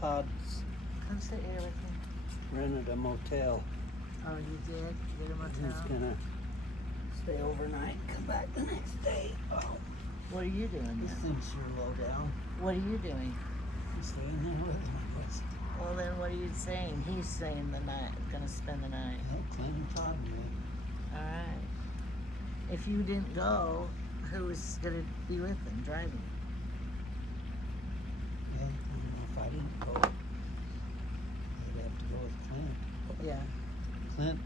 Todd's Come sit here with me. rented a motel. Oh, you did? You did a He's motel? gonna stay overnight and come back the next day. Oh, What are you doing this then? thing's sure low down. What are you doing? I'm staying there with him, I guess. Well, then what are you saying? He's saying the night, gonna spend the night. Well, Clint and Todd will. Alright. If you didn't go, who was gonna be with him driving? Well, I don't know if I didn't go. I'd have to go with Clint. Yeah. Clint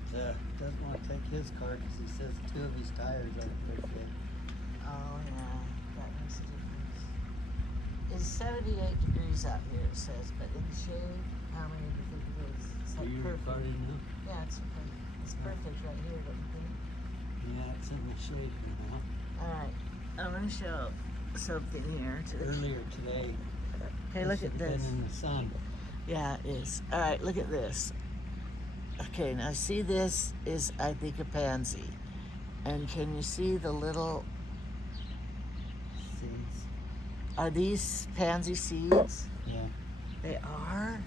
doesn't want to take his car because he says 2 of his tires aren't very good. Oh, yeah. That makes a difference. It's 78 degrees out here, it says, but in the shade, how many do you think it is? It's like perfect. Yeah, it's perfect. It's perfect right here, don't you think? Yeah, it's in the shade here now. Alright, I'm gonna show something here to the Earlier today, Okay, look at been this. in the sun. Yeah, it is. Alright, look at this. Okay, now see, this is, I think, a pansy. And can you see the little, Seeds. are these pansy seeds? Yeah. They are?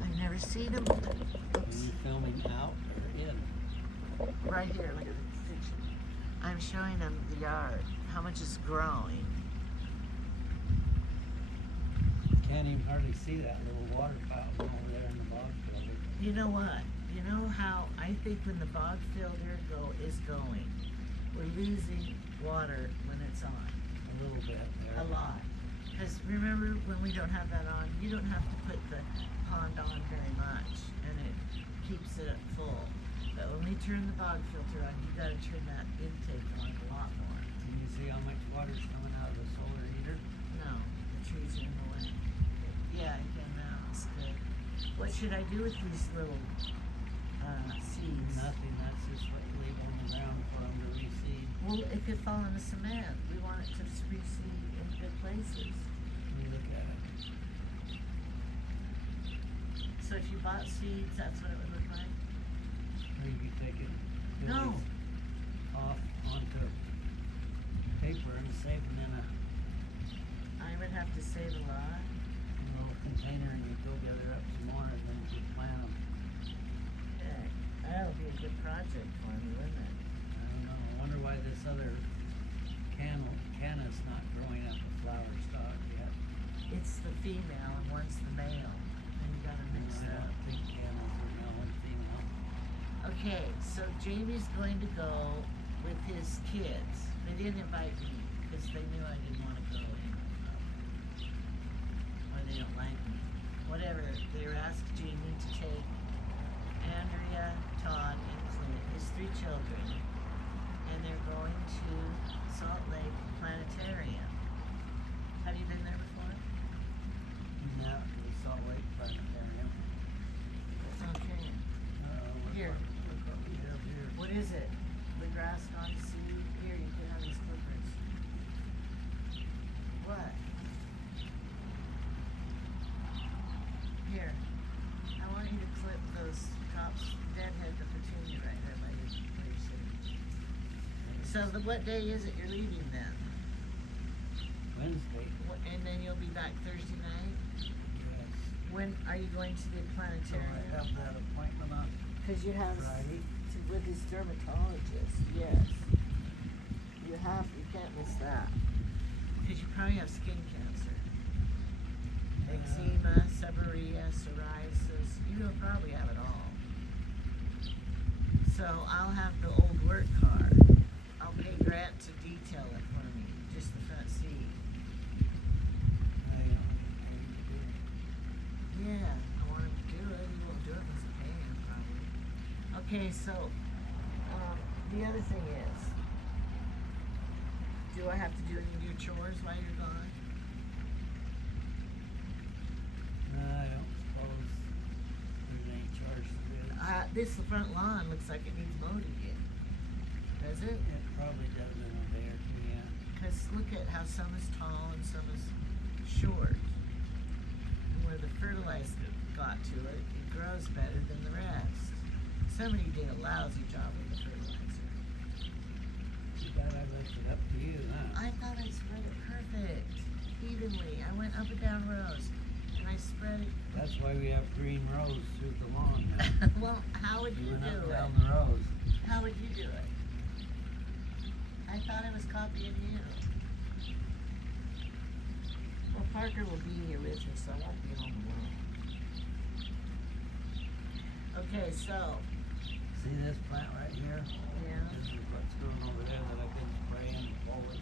I've never seen them. Are you filming out or in? Right here, look at the picture. I'm showing them the yard, how much is growing. Can't even hardly see that little water fountain over there in the bog filter. You know what? You know how I think when the bog filter is going, we're losing water when it's on. A little bit there. A lot. Because remember when we don't have that on, you don't have to put the pond on very much and it keeps it full. But when we turn the bog filter on, you gotta turn that intake on a lot more. Can you see how much water's coming out of the solar heater? No, the trees are in the way. Yeah, again now, it's good. What should I do with these little seeds? Nothing, that's just what you leave on the ground for them to reseed. Well, it could fall in the cement. We want it to reseed in good places. Let me look at it. So if you bought seeds, that's what it would look like? Or you could take it No. off onto paper and save them in a I would have to save a lot. little container and you go gather up some more and then you plant them. Heck, that would be a good project for me, wouldn't it? I don't know, I wonder why this other canna's not growing up a flower stalk yet. It's the female and one's the male. And you gotta mix I that up. don't think cannas are male and female. Okay, so Jamie's going to go with his kids. They didn't invite me because they knew I didn't want to go anyway. Or they don't like me. Whatever. They were asked Jamie to take Andrea, Todd, and Clint, his 3 children, and they're going to Salt Lake Planetarium. Have you been there before? Now, the Salt Lake Planetarium. Okay. Here. Look what we have here. What is it? The grass gone to seed? Here, you can have these clippers. What? Here. I want you to clip those tops, deadhead the petunia right there by your sitting. So what day is it you're leaving then? Wednesday. And then you'll be back Thursday night? Yes. When are you going to the So I planetarium? have that appointment on Because you have Friday. with his dermatologist, yes. You can't miss that. Because you probably have skin cancer. Eczema, seborrhea, psoriasis, you'll probably have it all. So I'll have the old work car. I'll pay Grant to detail it for me, just the front seat. Yeah, I want him to do it. He won't do it unless I pay him, probably. Okay, so the other thing is, do I have to do any of your chores while you're gone? I don't suppose there's any charge to this. This front lawn looks like it needs mowed again. Does it? It probably does in a day or two, yeah. Because look at how some is tall and some is short. And where the fertilizer got to it, it grows better than the rest. Somebody did a lousy job with the fertilizer. Too bad I left it up to you, huh? I thought I spread it perfect, evenly. I went up and down rows, and I spread it That's why we have green rows through the lawn now. Well, how would We you went up do and it? down the rows. How would you do it? I thought I was copying you. Well, Parker will be here with me, so I won't be home alone. Okay, so, See this plant right here? yeah, This is what's growing over there that I've been spraying forward.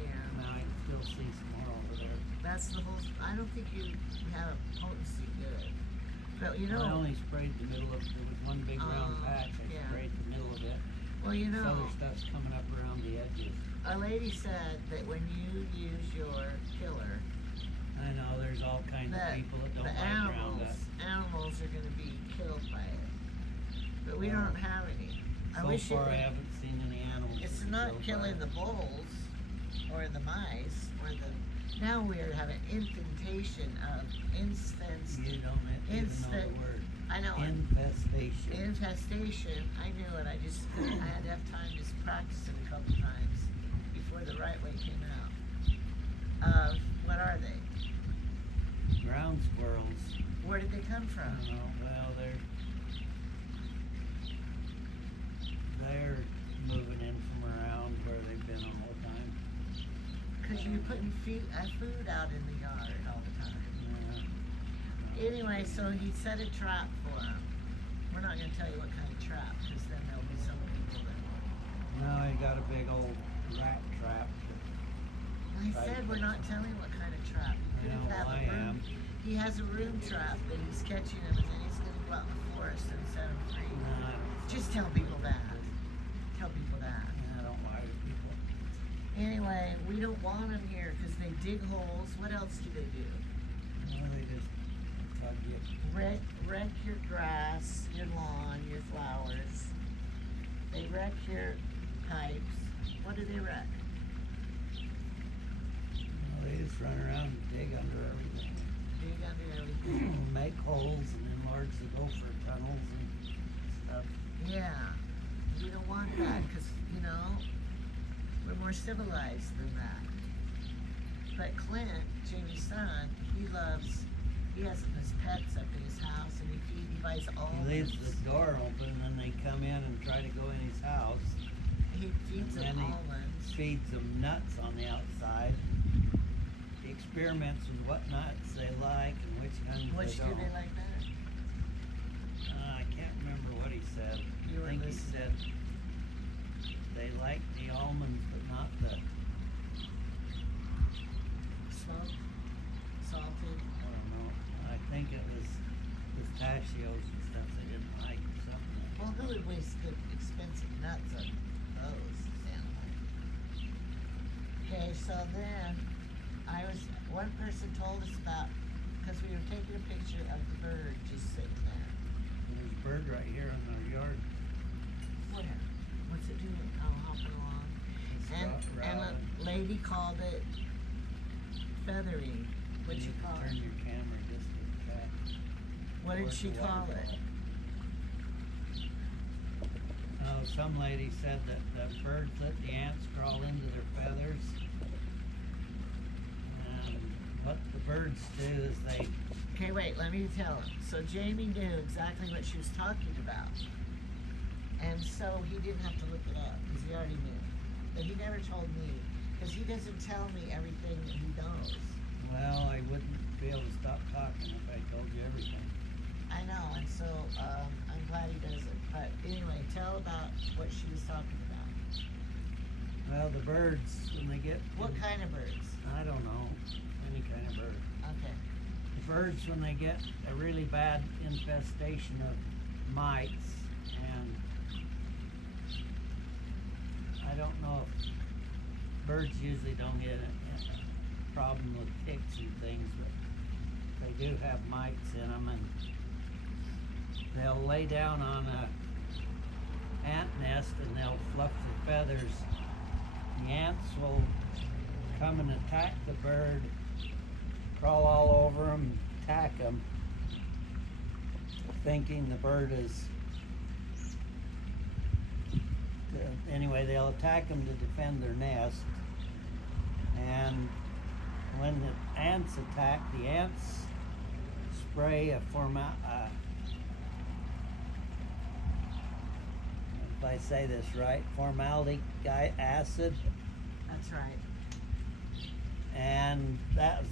yeah. Now I can still see some more over there. That's the whole, I don't think you have a potency good. But you I know, only sprayed the middle of, there was one big round patch, I yeah. sprayed the middle of it. well, you This know, other stuff's coming up around the edges. a lady said that when you use your killer, I know, there's all kinds of that people that don't the like Roundup. animals are gonna be killed by it. But we Well, don't have any. I So wish far I it, haven't seen any animals. it's that not killed by killing it. the bulls or the mice or the, now we are having infestation of You don't even know instant- the word. I know, Infestation. infestation, I knew it, I had to have time to practice it a couple times before the right way came out. What are they? Ground squirrels. Where did they come I from? don't know, well, they're moving in from around where they've been the whole time. Cause you're putting food out in the yard all the time. Yeah. Anyway, so he set a trap for him. We're not gonna tell you what kind of trap, cause then there'll be some people that, Now he got a big old rat trap. I said we're not telling what kind of trap. He I could know, have I a room. am. He has a room trap that he's catching them and then he's gonna go out in the forest and set them free. No, I don't. Just tell people that. Tell people that. I don't lie to people. Anyway, we don't want them here because they dig holes. What else do they do? Well, they just try to get. Wreck your grass, your lawn, your flowers. They wreck your pipes. What do they wreck? Well, they just run around and dig under everything. Dig under everything. Make holes and enlarge the gopher tunnels and stuff. Yeah. We don't want that because, you know, we're more civilized than that. But Clint, Jamie's son, he has his pets up in his house and he buys almonds. He leaves the door open and then they come in and try to go in his house. He feeds And them then he almonds. feeds them nuts on the outside. He experiments with what nuts they like and which ones Which they do don't. they like better? I can't remember what he said. You were I think he listening. said they like the almonds but not the, Smoked? Salted? I don't know. I think it was pistachios and stuff they didn't like or something. Well, who would waste good, expensive nuts on those animals? Okay, so then, one person told us about, because we were taking a picture of the bird just sitting there. There's a bird right here in our yard. Where? What's it doing? Oh, hopping along. It's And rattling. a lady called it feathering. What'd You you call turn it? your camera just a tad. What did towards she the call it? waterfall. Oh, some lady said that birds let the ants crawl into their feathers. And what the birds do is they, Okay, wait, let me tell him. So Jamie knew exactly what she was talking about. And so he didn't have to look it up, because he already knew. But he never told me, because he doesn't tell me everything that he knows. well, I wouldn't be able to stop talking if I told you everything. I know, and so I'm glad he does it. But anyway, tell about what she was talking about. Well, the birds, when they get, What kind of birds? I don't know, any kind of bird. Okay. The birds, when they get a really bad infestation of mites, and I don't know if birds usually don't get a problem with ticks and things, but they do have mites in them, and they'll lay down on a ant nest and they'll fluff their feathers. The ants will come and attack the bird, crawl all over them, attack them, thinking the bird is, anyway, they'll attack them to defend their nest. And when the ants attack, the ants spray a if I say this right, formaldehyde acid, That's right. and that's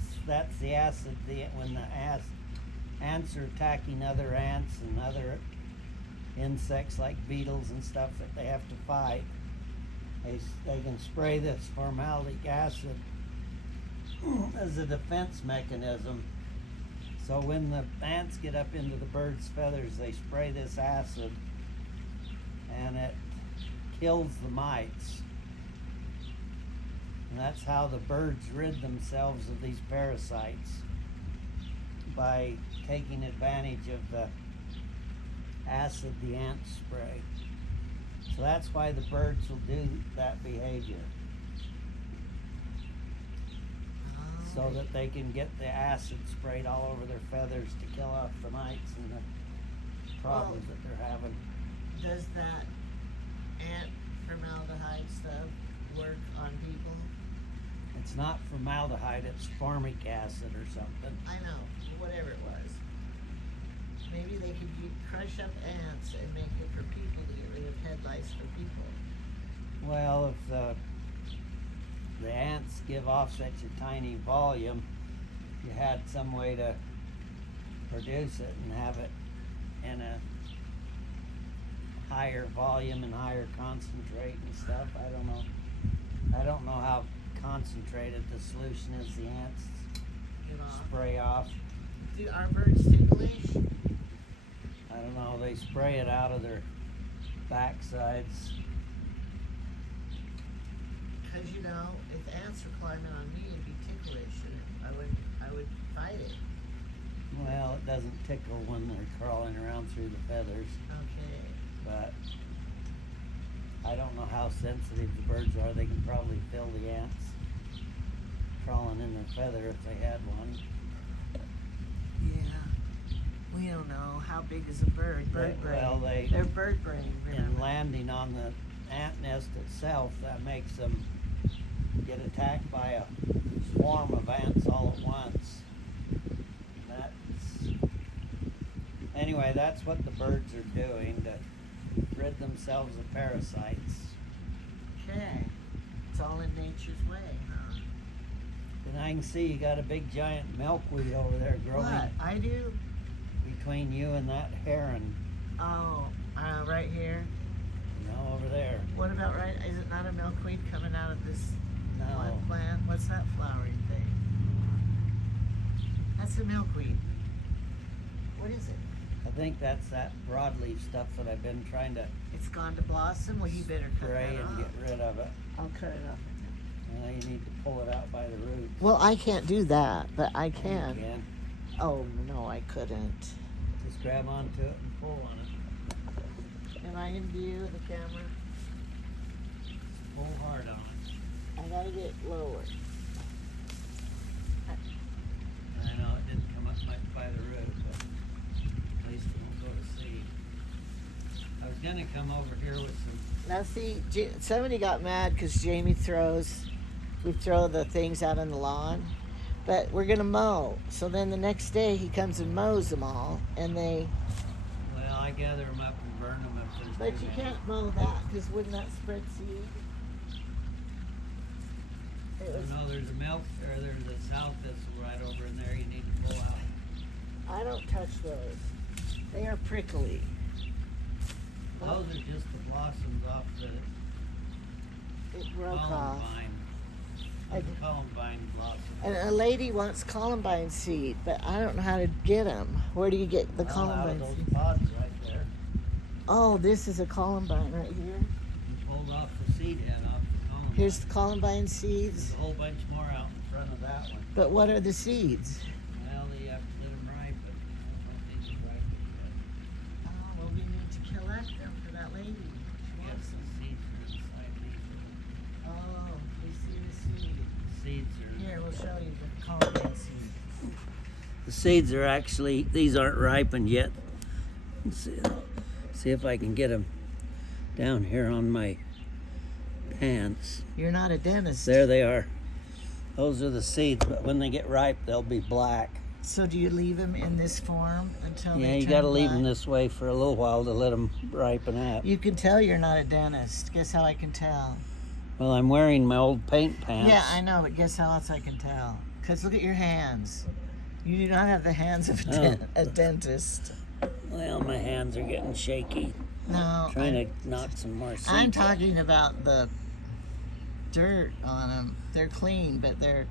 the acid when the ants are attacking other ants and other insects like beetles and stuff that they have to fight. They can spray this formaldehyde acid as a defense mechanism. So when the ants get up into the bird's feathers, they spray this acid and it kills the mites. And that's how the birds rid themselves of these parasites, by taking advantage of the acid the ants spray. So that's why the birds will do that behavior. So that they can get the acid sprayed all over their feathers to kill off the mites and the problems that they're having. Does that ant formaldehyde stuff work on people? It's not formaldehyde, it's formic acid or something. I know, whatever it was. Maybe they could crush up ants and make it for people to get rid of head lice for people. Well, if the ants give off such a tiny volume, you had some way to produce it and have it in a higher volume and higher concentrate and stuff. I don't know how concentrated the solution is the ants spray off. Are birds ticklish? I don't know, they spray it out of their backsides. Because if ants were climbing on me, it'd be ticklish, and I would fight it. Well, it doesn't tickle when they're crawling around through the feathers. Okay. But I don't know how sensitive the birds are. They can probably feel the ants crawling in their feather if they had one. Yeah. We don't know. How big is a bird? Bird brain. Well, they're bird brain, remember? In landing on the ant nest itself, that makes them get attacked by a swarm of ants all at once. Anyway, that's what the birds are doing to rid themselves of parasites. Okay. It's all in nature's way, huh? And I can see you got a big giant milkweed over there growing. What? I do? Between you and that heron. Oh, right here? No, over there. What about is it not a milkweed coming out of this No. plant? What's that flowering thing? That's a milkweed. What is it? I think that's that broadleaf stuff that I've been trying to It's gone to blossom? Well, you better cut spray that and off. get rid of it. I'll cut it off. Now you need to pull it out by the roots. Well, I can't do that, but I You can. can. Oh, no, I couldn't. Just grab onto it and pull on it. Am I in view of the camera? Pull hard on it. I gotta get lower. I know it didn't come up much by the root, but at least it won't go to seed. I was gonna come over here with some. Now see, somebody got mad because Jamie we throw the things out on the lawn, but we're gonna mow. So then the next day he comes and mows them all, and they. Well, I gather them up and burn them if there's. But too you many. can't mow that because wouldn't that spread seed? No, there's a there's a south thistle right over in there you need to pull out. I don't touch those. They are prickly. Those are just the blossoms off the It broke off. columbine. The columbine blossom. And a lady wants columbine seed, but I don't know how to get them. Where do you get the Out of columbine those seed? pods right there. Oh, this is a columbine right here. You pulled off the seed head off the columbine. Here's the columbine There's seeds. a whole bunch more out in front of that one. But what are the seeds? Well, you have to let them ripen. I don't think they're ripened Oh, well, we need to collect them for that lady. She yet. wants Yes, them. the seeds are inside these. Oh, we see the seed. Seeds are. Here, we'll show you the columbine seed. The seeds are actually, these aren't ripened yet. Let's see if I can get them down here on my pants. You're not a dentist. There they are. Those are the seeds, but when they get ripe, they'll be black. So do you leave them in this form until Yeah, they you turn gotta leave them black? this way for a little while to let them ripen up. You can tell you're not a dentist. Guess how I can tell? Well, I'm wearing my old paint pants. Yeah, I know, but guess how else I can tell? Because look at your hands. You do not have the hands of a dentist. Well, my hands are getting shaky. No. Trying to knock some more seeds I'm out. talking about the dirt on them. They're clean, but they're...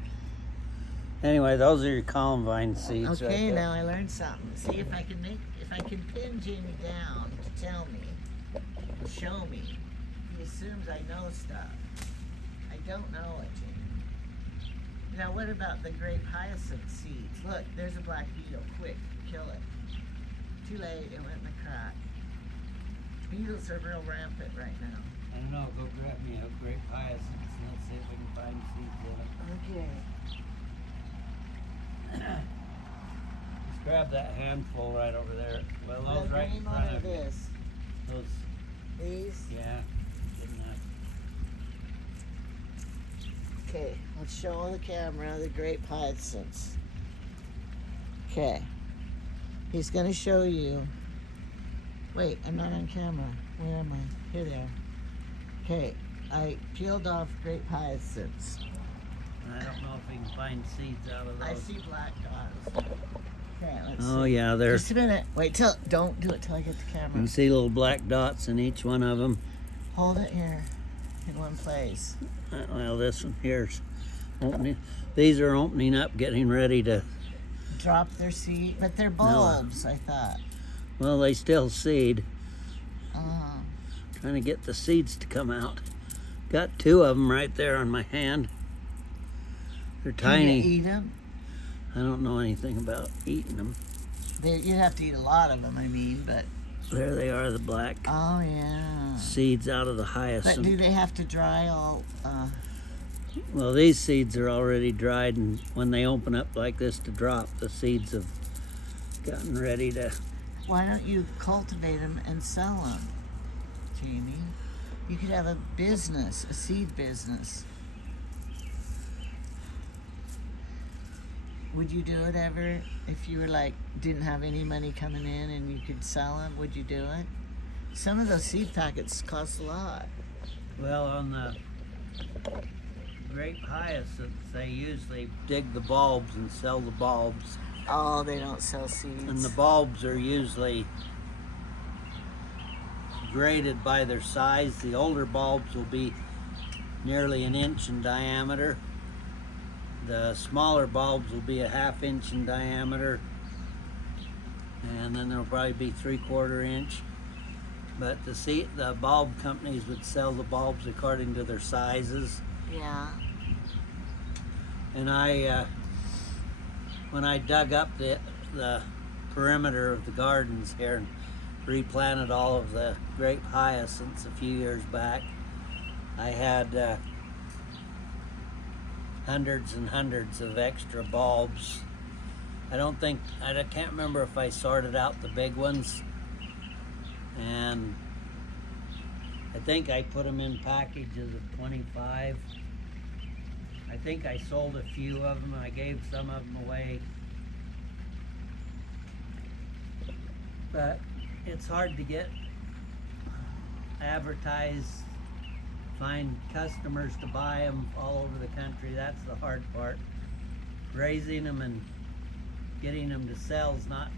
Anyway, those are your columbine seeds right Okay, there. now I learned something. See if I can pin Jamie down to tell me, show me. He assumes I know stuff. I don't know it, Jamie. Now what about the grape hyacinth seeds? Look, there's a black beetle. Quick, kill it. Too late, it went in the crack. Beetles are real rampant right now. I don't know, go grab me a grape hyacinth and let's see if we can find seeds in it. Okay. Just grab that handful right over there. Well, those The right in green one front or of you. this? Those, These? yeah, good enough. Okay, let's show the camera the grape hyacinths. Okay. He's going to show you. Wait, I'm not on camera. Where am I? Here they are. Okay, I peeled off grape hyacinths. I don't know if we can find seeds out of those. I see black dots. Okay, let's Oh see. yeah, there's. Just a minute. Wait till. Don't do it till I get the You camera. can see little black dots in each one of them. Hold it here, in one place. Well, this one here's opening. These are opening up, getting ready to. Drop their seed, but they're bulbs. I thought. Well, they still seed. Uh, Trying to get the seeds to come out. Got two of them right there on my hand. They're can tiny. you eat them? I don't know anything about eating them. You'd have to eat a lot of them. I mean, but. There they are, the black Oh yeah. seeds out of the But hyacinth. do they have to dry all? Well, these seeds are already dried, and when they open up like this to drop, the seeds have gotten ready to. Why don't you cultivate them and sell them, Jamie? You could have a business, a seed business. Would you do it ever if you were like didn't have any money coming in and you could sell them? Would you do it? Some of those seed packets cost a lot. Well, on the grape hyacinths, they usually dig the bulbs and sell the bulbs. Oh, they don't sell seeds. And the bulbs are usually graded by their size. The older bulbs will be nearly an inch in diameter. The smaller bulbs will be a ½ inch in diameter. And then there'll probably be 3/4 inch. But the bulb companies would sell the bulbs according to their sizes. Yeah. And when I dug up the perimeter of the gardens here and replanted all of the grape hyacinths a few years back, I had hundreds and hundreds of extra bulbs. I can't remember if I sorted out the big ones, and I think I put them in packages of 25. I think I sold a few of them. I gave some of them away. But it's hard to get advertised, find customers to buy them all over the country. That's the hard part. Raising them and getting them to sell is not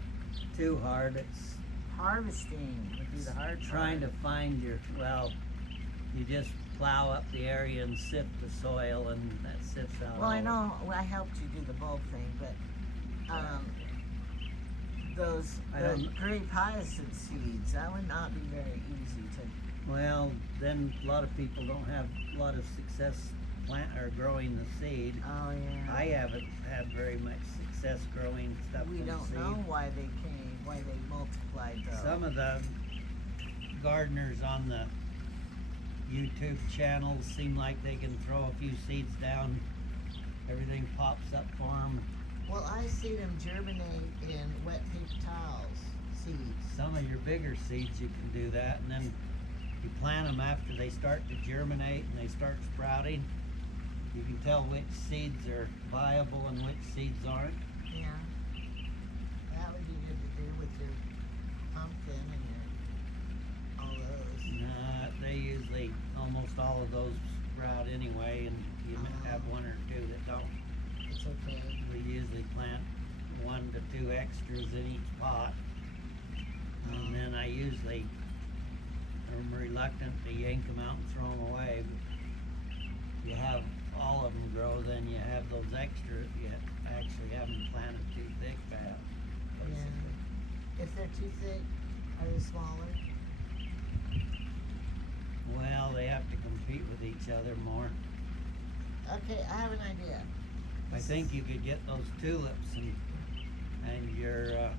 too hard. It's Harvesting would be the hard part. trying to find you just plow up the area and sift the soil, and that sifts out. Well, I all know I helped you do the bulb thing, but the grape hyacinth seeds, that would not be very easy to. Well, then a lot of people don't have a lot of success growing the seed. Oh yeah. I haven't had very much success growing stuff We from don't seed. know why they came, why they multiplied though. Some of the gardeners on the YouTube channels seem like they can throw a few seeds down, everything pops up for them. Well, I see them germinate in wet paper towels, seeds. Some of your bigger seeds you can do that, and then you plant them after they start to germinate and they start sprouting. You can tell which seeds are viable and which seeds aren't. Yeah. anyway, and you have one or two that don't. It's okay. We usually plant 1 to 2 extras in each pot. And then I usually am reluctant to yank them out and throw them away. If you have all of them grow, then you have those extras. You actually have them planted too thick, basically. Yeah. If they're too thick, are they smaller? Well, they have to compete with each other more. Okay, I have an idea. I think you could get those tulips and your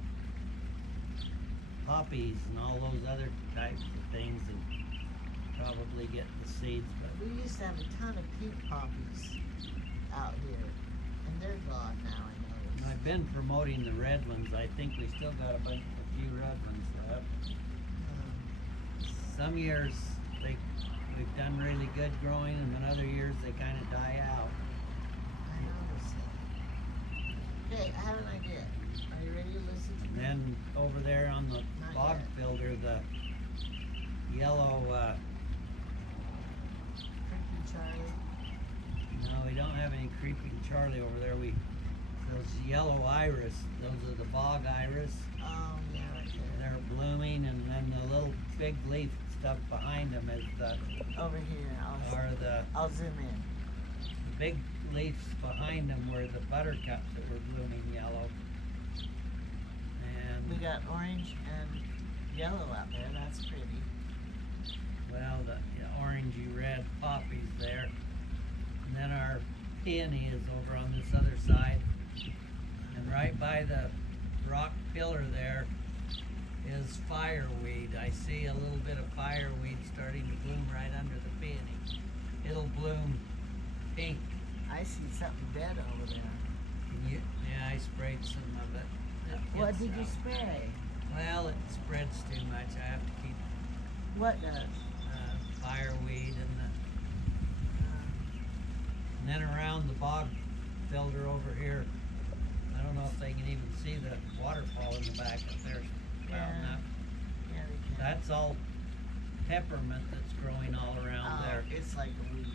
poppies and all those other types of things, and probably get the seeds. But We used to have a ton of pink poppies out here, and they're gone now, I noticed. I've been promoting the red ones. I think we still got a few red ones left. Some years we've done really good growing, and then other years they kind of die out. I noticed it. Okay, I have an idea. Are you ready to listen to And me? then over there on the Not bog yet. filter, the yellow, Creepy Charlie. no, we don't have any creeping Charlie over there. Those yellow iris, those are the bog iris. Oh, yeah, right there. They're blooming, and then the little big leaf stuff behind them is Over here, I'll zoom in. the big leaves behind them were the buttercups that were blooming yellow. We And got orange and yellow out there. That's pretty. well, the orangey red poppies there. And then our peony is over on this other side. And right by the rock pillar there is fireweed. I see a little bit of fireweed starting to bloom right under the peony. It'll bloom pink. I see something dead over there. Yeah, I sprayed some of it. What It's, did you spray? Well, it spreads too much. I have to keep What does? fireweed and then around the bog filter over here. I don't know if they can even see the waterfall in the back up there. sprouting up. Yeah, they can. That's all peppermint that's growing all around there. It's like a weed.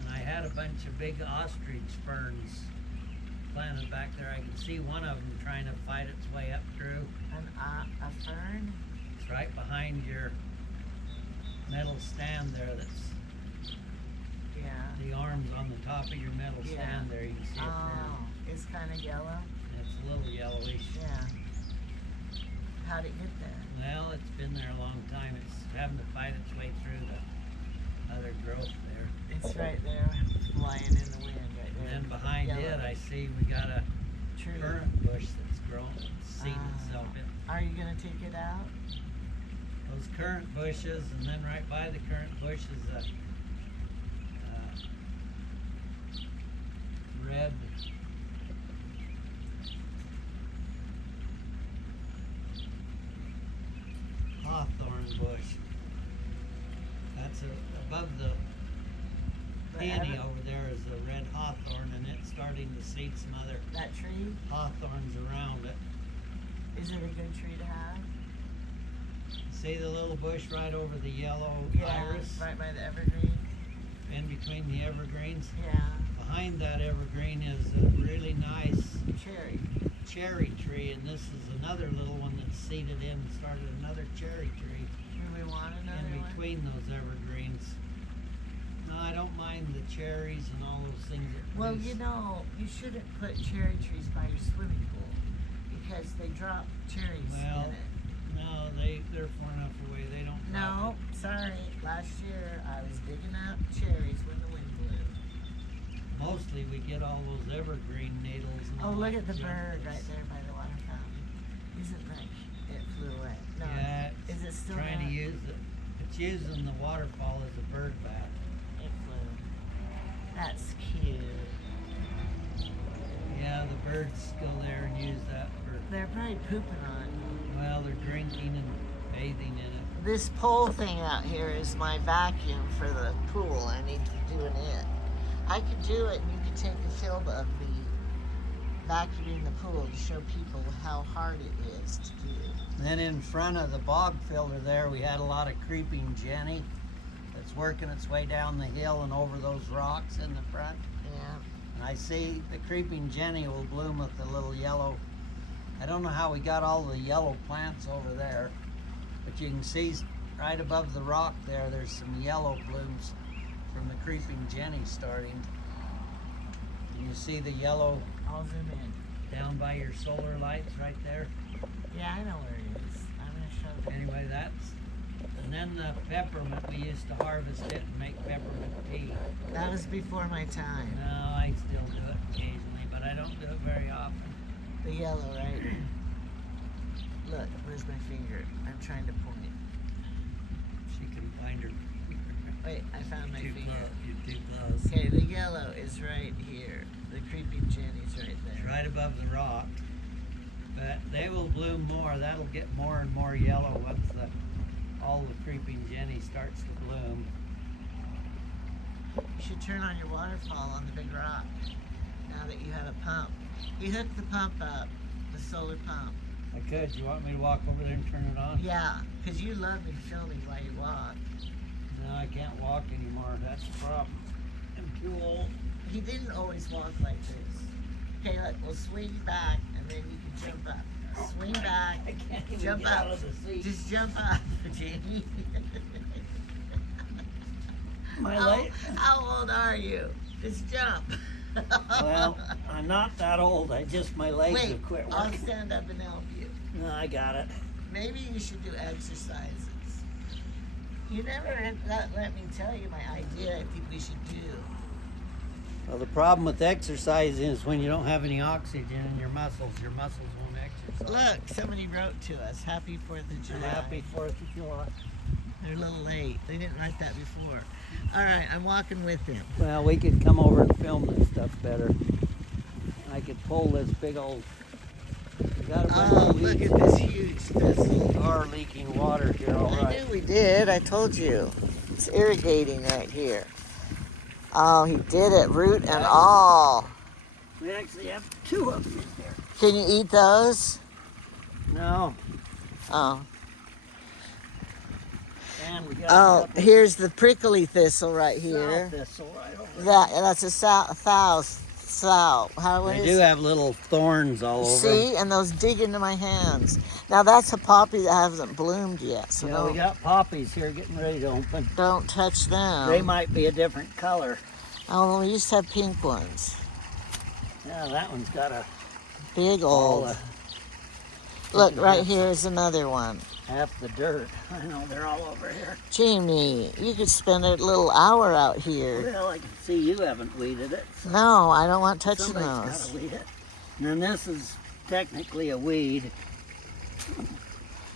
And I had a bunch of big ostrich ferns planted back there. I can see one of them trying to fight its way up through. A fern? It's right behind your metal stand there. That's Yeah. the arms on the top of your metal stand there. You can see a fern. Oh, it's kind of yellow? It's a little yellowish. Yeah. How'd it get there? Well, it's been there a long time. It's having to fight its way through the other growth there. It's right there, flying in the wind right there. And then behind Yellow. it, I see we got a Tree. currant bush that's grown, seeded itself in. Are you gonna take it out? Those currant bushes, and then right by the currant bush is a red hawthorn bush. That's above the peony over there is a red hawthorn, and it's starting to seed some other That tree? hawthorns around it. Is it a good tree to have? See the little bush right over the yellow iris? Right by the evergreen. In between the evergreens. Yeah. Behind that evergreen is a really nice Cherry. tree, and this is another little one that's seeded in and started another cherry tree Do we want another in one? between those evergreens. No, I don't mind the cherries and all those things that Well, produce. you know, you shouldn't put cherry trees by your swimming pool because they drop cherries Well, in it. No, they're far enough away. They don't. No, sorry. Last year I was digging up cherries when the wind blew. Mostly we get all those evergreen needles. And Oh, all look that at the junk bird that's- right there by the water fountain. Isn't that it flew away? No. Yeah, Is it still trying there? to use it. It's using the waterfall as a bird bath. It flew. That's cute. Yeah, the birds go there and use that for. They're probably pooping on it. Well, they're drinking and bathing in it. This pole thing out here is my vacuum for the pool. I need to do it. I could do it and you could take a film of me vacuuming the pool to show people how hard it is to do. Then in front of the bog filter there, we had a lot of creeping Jenny. that's working its way down the hill and over those rocks in the front. Yeah. And I see the creeping Jenny will bloom with the little yellow. I don't know how we got all the yellow plants over there, but you can see right above the rock there, there's some yellow blooms from the creeping Jenny starting. And you see the yellow I'll zoom in. down by your solar lights right there. Yeah, I know where it is. I'm gonna show you. Anyway, that's, and then the peppermint, we used to harvest it and make peppermint tea. That was before my time. No, I still do it occasionally, but I don't do it very often. The yellow, right? Look, where's my finger? I'm trying to point. She can find her finger. Wait, I found my Too finger. close, you're too close. Okay, the yellow is right here. The creeping Jenny's right It's there. right above the rock. But they will bloom more. That'll get more and more yellow once all the creeping Jenny starts to bloom. You should turn on your waterfall on the big rock. Now that you have a pump. You hooked the pump up, the solar pump. I could. You want me to walk over there and turn it on? Yeah, because you love me filming while you walk. No, I can't walk anymore. That's the problem. I'm too old. He didn't always walk like this. Okay, look, we'll swing back and then you can jump up. Swing back, I can't even jump get up. out of the seat. Just jump up, Jamie. My leg. How old are you? Just jump. Well, I'm not that old. My legs Wait, have quit I'll working. stand up and help you. No, I got it. Maybe you should do exercises. You never let me tell you my idea I think we should do. Well, the problem with exercising is when you don't have any oxygen in your muscles won't exercise. Look, somebody wrote to us, Happy 4th of July. Happy 4th of July. They're a little late. They didn't write that before. All right, I'm walking with him. Well, we could come over and film this stuff better. I could pull this big old. We got a bunch Oh, of look weeds. at this huge thistle. We are leaking water here, all I right. knew we did. I told you. It's irrigating right here. Oh, he did it, root and all. We actually have two of them in there. Can you eat those? No. Oh. And we got Oh, a couple here's the prickly thistle right south here. thistle right over there. That's a sow. How They is do it? have little thorns all over them. See, and those dig into my hands. Now that's a poppy that hasn't bloomed yet, so Yeah, we got poppies here getting ready to open. don't touch them. They might be a different color. Oh, well, we used to have pink ones. Yeah, that one's got a Big all old. Look, right here is another one. half the dirt. I know they're all over here. Jamie, you could spend a little hour out here. Well, I can see you haven't weeded it. So No, I don't want touching somebody's those. got to weed it. And then this is technically a weed.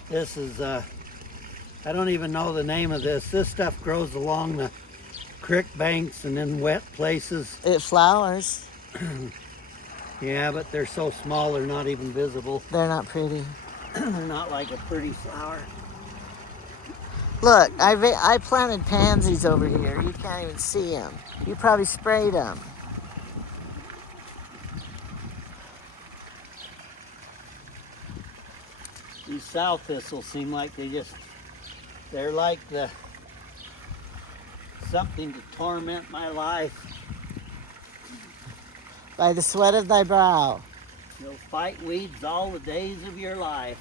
This is I don't even know the name of this. This stuff grows along the creek banks and in wet places. It flowers. Yeah, but they're so small they're not even visible. They're not pretty. They're not like a pretty flower. Look, I planted pansies over here. You can't even see them. You probably sprayed them. These sow thistles seem like they're like something to torment my life. By the sweat of thy brow. You'll fight weeds all the days of your life.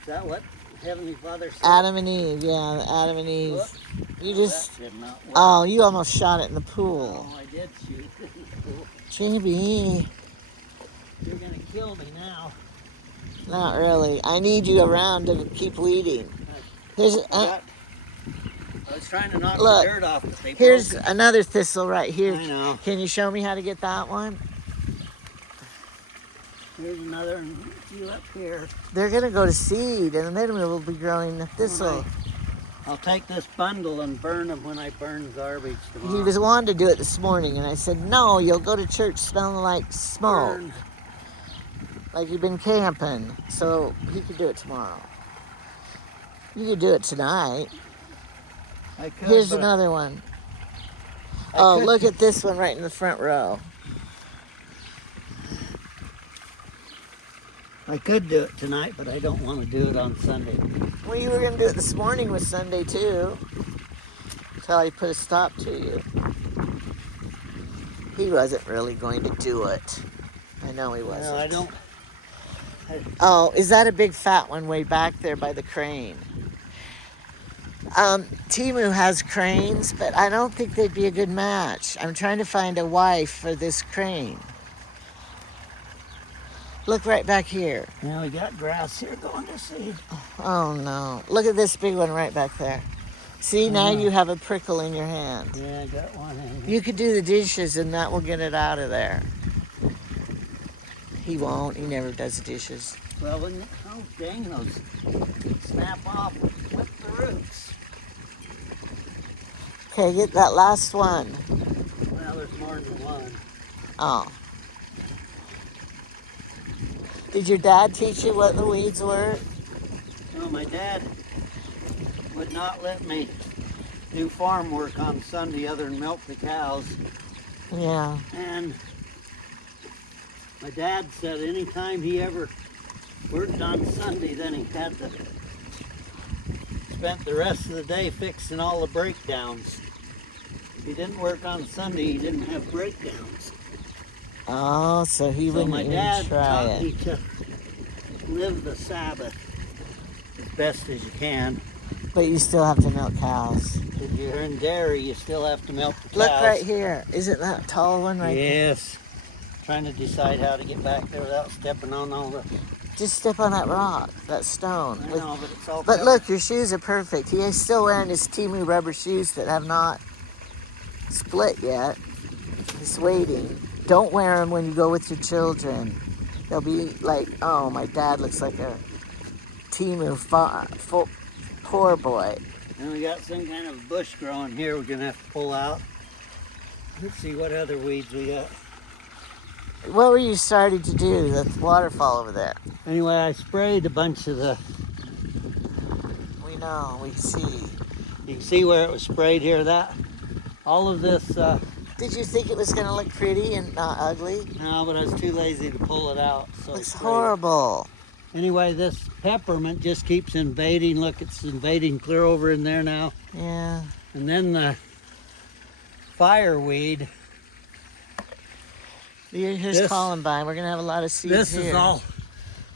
Is that what Heavenly Father said? Adam and Eve, yeah, Adam and Eve. Whoops. You Oh, just, that did not work. oh, you almost shot it in the pool. Oh, I did shoot. Jamie, You're gonna kill me now. not really. I need you around to keep weeding. Here's, I was trying to knock look, the dirt off, but they here's broke it. another thistle right here. I know. Can you show me how to get that one? Here's another and a few up here. They're gonna go to seed, and then we'll be growing the thistle. I'll take this bundle and burn them when I burn garbage tomorrow. He was wanting to do it this morning, and I said, no, you'll go to church smelling like smoke, Burn. like you've been camping. So he could do it tomorrow. You could do it tonight. I could, Here's but another one. I Oh, could- look at this one right in the front row. I could do it tonight, but I don't want to do it on Sunday. Well, you were going to do it this morning with Sunday, too. till he put a stop to you. He wasn't really going to do it. I know he wasn't. No, I don't. Oh, is that a big fat one way back there by the crane? Timu has cranes, but I don't think they'd be a good match. I'm trying to find a wife for this crane. Look right back here. Now we got grass here going to seed. Oh no. Look at this big one right back there. See, now you have a prickle in your hand. Yeah, I got one in here. You could do the dishes and that will get it out of there. He won't. He never does the dishes. Well, oh, dang, those snap off with the roots. Okay, get that last one. Well, there's more than one. Oh. Did your dad teach you what the weeds were? No, my dad would not let me do farm work on Sunday other than milk the cows. Yeah. And my dad said anytime he ever worked on Sunday, then he had to spent the rest of the day fixing all the breakdowns. If he didn't work on Sunday, he didn't have breakdowns. Oh, so he wouldn't my even dad try taught me it. to live the Sabbath as best as you can. But you still have to milk cows. If you're in dairy, you still have to milk the cows. Look right here. Isn't that tall one right there? Yes. Trying to decide how to get back there without stepping on all the... Just step on that rock, that stone. I know, but it's all... But look, your shoes are perfect. He is still wearing his Timu rubber shoes that have not split yet. He's waiting. Don't wear them when you go with your children. They'll be like, oh, my dad looks like a Timu poor boy. And we got some kind of bush growing here we're going to have to pull out. Let's see what other weeds we got. What were you starting to do? The waterfall over there. Anyway, I sprayed a bunch of the... We know, we see. You can see where it was sprayed here. That, all of this... Did you think it was going to look pretty and not ugly? No, but I was too lazy to pull it out. So Looks horrible. Anyway, this peppermint just keeps invading. Look, it's invading clear over in there now. Yeah. And then the fireweed. Here's columbine. We're gonna have a lot of seeds This here.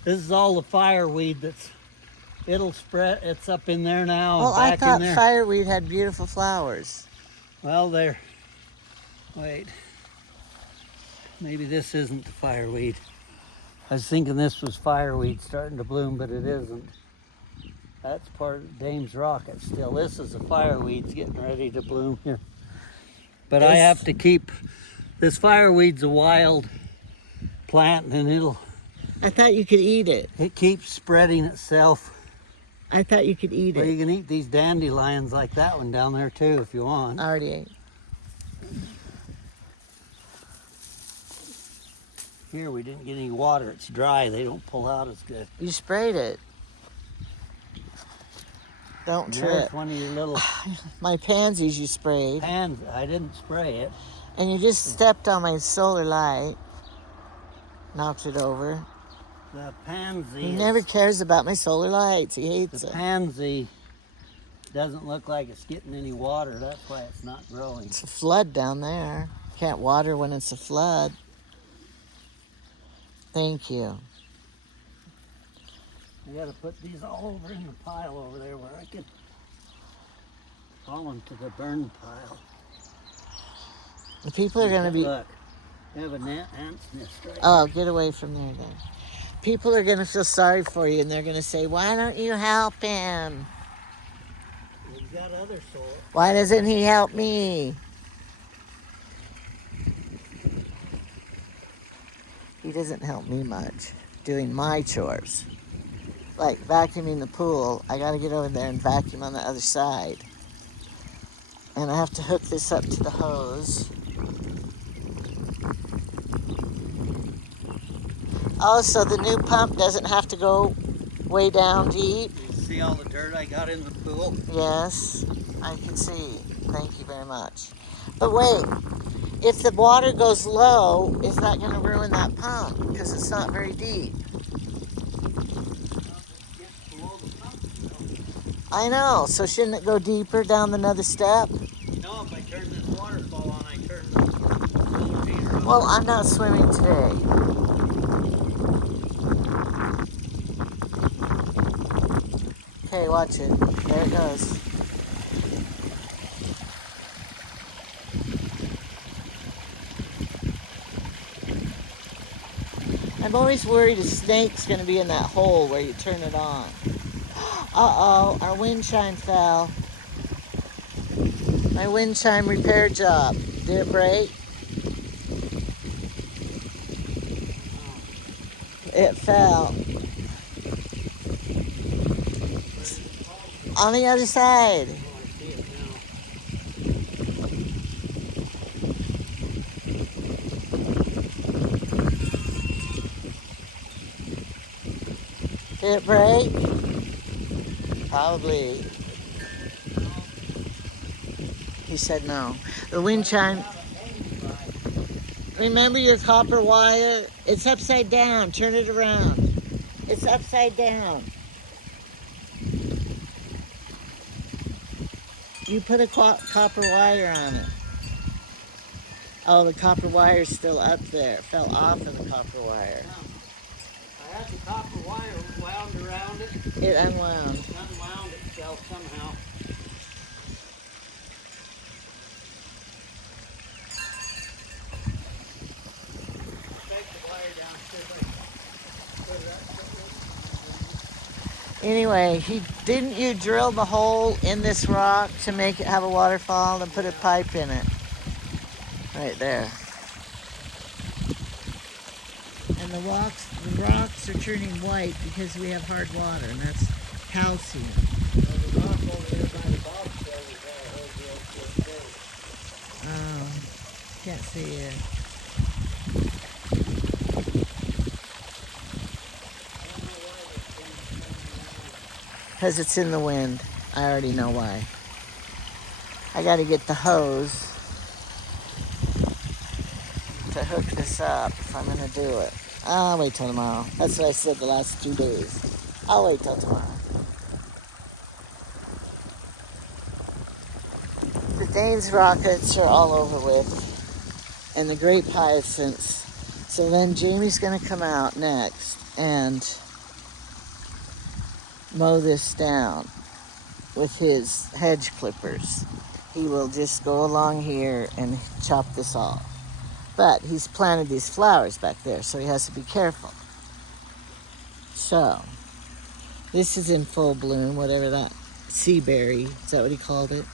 This is all the fireweed it'll spread. It's up in there now. Well, and I back thought in there. fireweed had beautiful flowers. Well, wait. Maybe this isn't the fireweed. I was thinking this was fireweed starting to bloom, but it isn't. That's part of Dame's Rocket still. This is the fireweed's getting ready to bloom here. But I have to keep, this fireweed's a wild plant and I thought you could eat it. it keeps spreading itself. I thought you could eat Well, it. you can eat these dandelions like that one down there too if you want. I already ate. Here we didn't get any water. It's dry. They don't pull out as good. You sprayed it. Don't There's trip. one of your little My pansies you sprayed. pans. I didn't spray it. And you just stepped on my solar light. Knocked it over. The pansy. He never cares about my solar lights. He hates The it. pansy doesn't look like it's getting any water. That's why it's not growing. It's a flood down there. Can't water when it's a flood. Thank you. I gotta put these all over in the pile over there where I can haul them to the burn pile. The people are going to be... Look, they have an ant's nest right Oh, get away from there then. People are going to feel sorry for you and they're going to say, why don't you help him? here. He's got other soil. Why doesn't he help me? He doesn't help me much doing my chores. Like vacuuming the pool, I gotta get over there and vacuum on the other side. And I have to hook this up to the hose. Also, the new pump doesn't have to go way down deep. You see all the dirt I got in the pool? Yes, I can see. Thank you very much. But wait, if the water goes low, is that going to ruin that pump? Because it's not very deep. I know, so shouldn't it go deeper down another step? Well, I'm not swimming today. Okay, watch it. There it goes. I'm always worried a snake's going to be in that hole where you turn it on. Uh-oh, our wind chime fell. My wind chime repair job. Did it break? It fell. On the other side. Did it break? Probably. He said no. The wind chime. Remember your copper wire? It's upside down. Turn it around. It's upside down. You put a copper wire on it. Oh, the copper wire's still up there. It fell off of the copper wire. I had the copper wire wound around it. It unwound. It unwound itself somehow. Take the wire down. Anyway, didn't you drill the hole in this rock to make it have a waterfall and put a pipe in it? Right there. And the rocks are turning white because we have hard water, and that's calcium. Well, the rock over there by the bobtail is there. Oh, can't see it. Because it's in the wind. I already know why. I got to get the hose to hook this up if I'm going to do it. I'll wait till tomorrow. That's what I said the last 2 days. I'll wait till tomorrow. The Danes rockets are all over with, and the grape hyacinths. So then Jamie's going to come out next and mow this down with his hedge clippers. He will just go along here and chop this off. But he's planted these flowers back there, so he has to be careful. So, this is in full bloom, whatever that, sea berry, is that what he called it?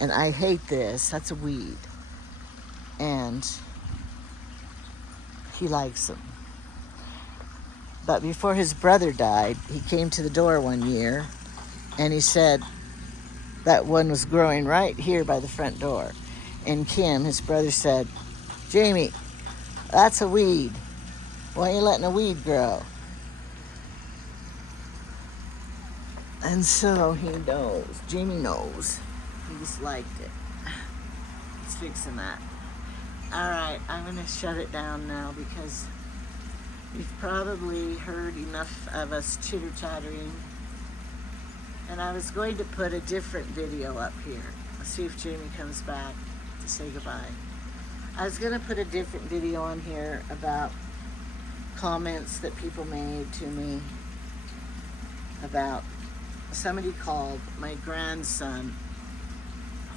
And I hate this, that's a weed. And he likes them. But before his brother died, he came to the door one year, and he said that one was growing right here by the front door. And Kim, his brother, said, "Jamie, that's a weed. Why are you letting a weed grow?" And so he knows. Jamie knows. He just liked it. He's fixing that. All right, I'm going to shut it down now because you've probably heard enough of us chitter-chattering. And I was going to put a different video up here. Let's see if Jamie comes back to say goodbye. I was going to put a different video on here about comments that people made to me about somebody called my grandson,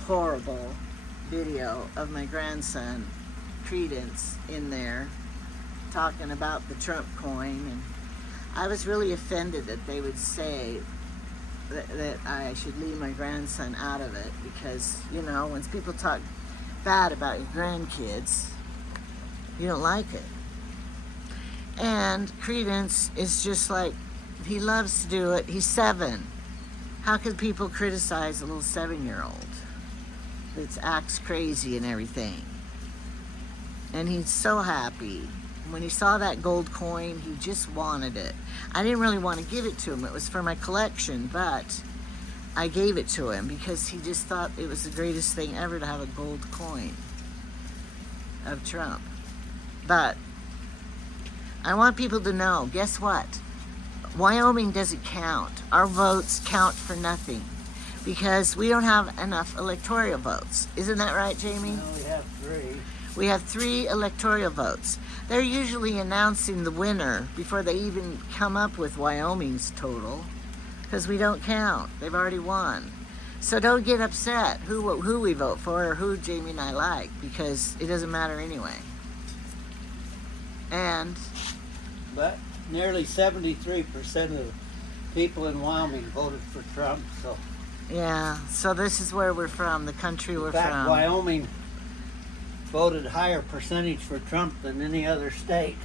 horrible video of my grandson, Credence, in there talking about the Trump coin. And I was really offended that they would say that I should leave my grandson out of it because, you know, when people talk bad about your grandkids, you don't like it. And Credence is just like, he loves to do it. He's 7. How could people criticize a little 7-year-old that acts crazy and everything? And he's so happy. When he saw that gold coin, he just wanted it. I didn't really want to give it to him. It was for my collection, but I gave it to him because he just thought it was the greatest thing ever to have a gold coin of Trump. But I want people to know, guess what? Wyoming doesn't count. Our votes count for nothing because we don't have enough electoral votes. Isn't that right, Jamie? No, we have 3. We have 3 electoral votes. They're usually announcing the winner before they even come up with Wyoming's total, because we don't count. They've already won. So don't get upset who we vote for or who Jamie and I like, because it doesn't matter anyway. But nearly 73% of the people in Wyoming voted for Trump, so. Yeah, so this is where we're from, the country we're In fact, from. Wyoming voted higher percentage for Trump than any other state.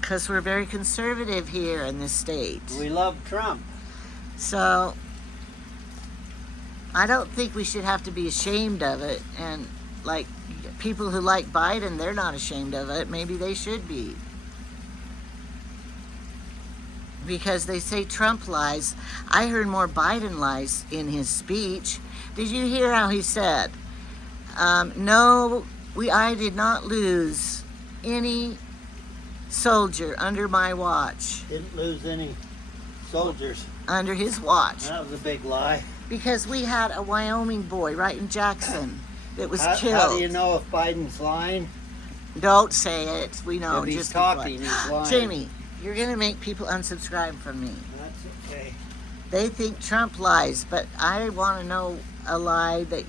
Because we're very conservative here in this state. We love Trump. So I don't think we should have to be ashamed of it. And like people who like Biden, they're not ashamed of it. Maybe they should be. Because they say Trump lies. I heard more Biden lies in his speech. Did you hear how he said, no, I did not lose any soldier under my watch. Didn't lose any soldiers. Under his watch. That was a big lie. Because we had a Wyoming boy right in Jackson that was killed. How do you know if Biden's lying? Don't say it. We know. If he's just talking, he's lying. Jamie, you're going to make people unsubscribe from me. That's okay. They think Trump lies, but I want to know a lie that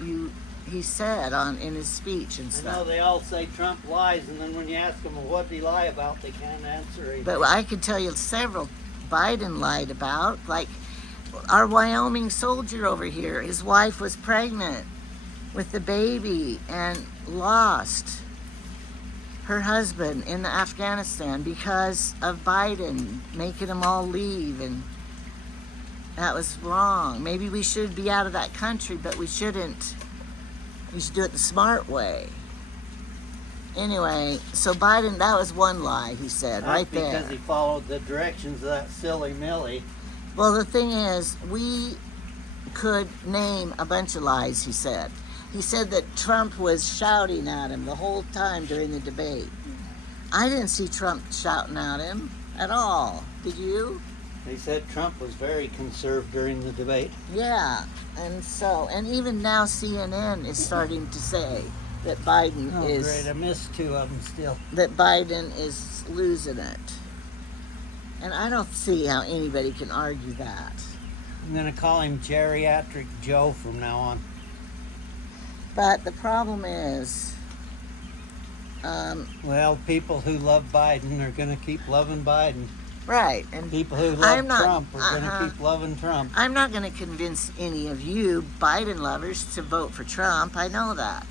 he said in his speech and I stuff. know they all say Trump lies, and then when you ask them, well, what did he lie about, they can't answer anything. But I could tell you several Biden lied about. Like our Wyoming soldier over here, his wife was pregnant with the baby and lost her husband in Afghanistan because of Biden making them all leave, and that was wrong. Maybe we should be out of that country, but we shouldn't. We should do it the smart way. Anyway, so Biden, that was one lie he said right there. Because he followed the directions of that silly Millie. Well, the thing is, we could name a bunch of lies he said. He said that Trump was shouting at him the whole time during the debate. I didn't see Trump shouting at him at all. Did you? They said Trump was very conservative during the debate. Yeah, and even now CNN is starting to say that Biden Oh, great, I missed 2 of them still. that Biden is losing it. And I don't see how anybody can argue that. I'm going to call him Geriatric Joe from now on. But the problem is, Well, people who love Biden are going to keep loving Biden. right, and People who I'm love not- Trump are going to keep loving Trump. I'm not going to convince any of you Biden lovers to vote for Trump. I know that.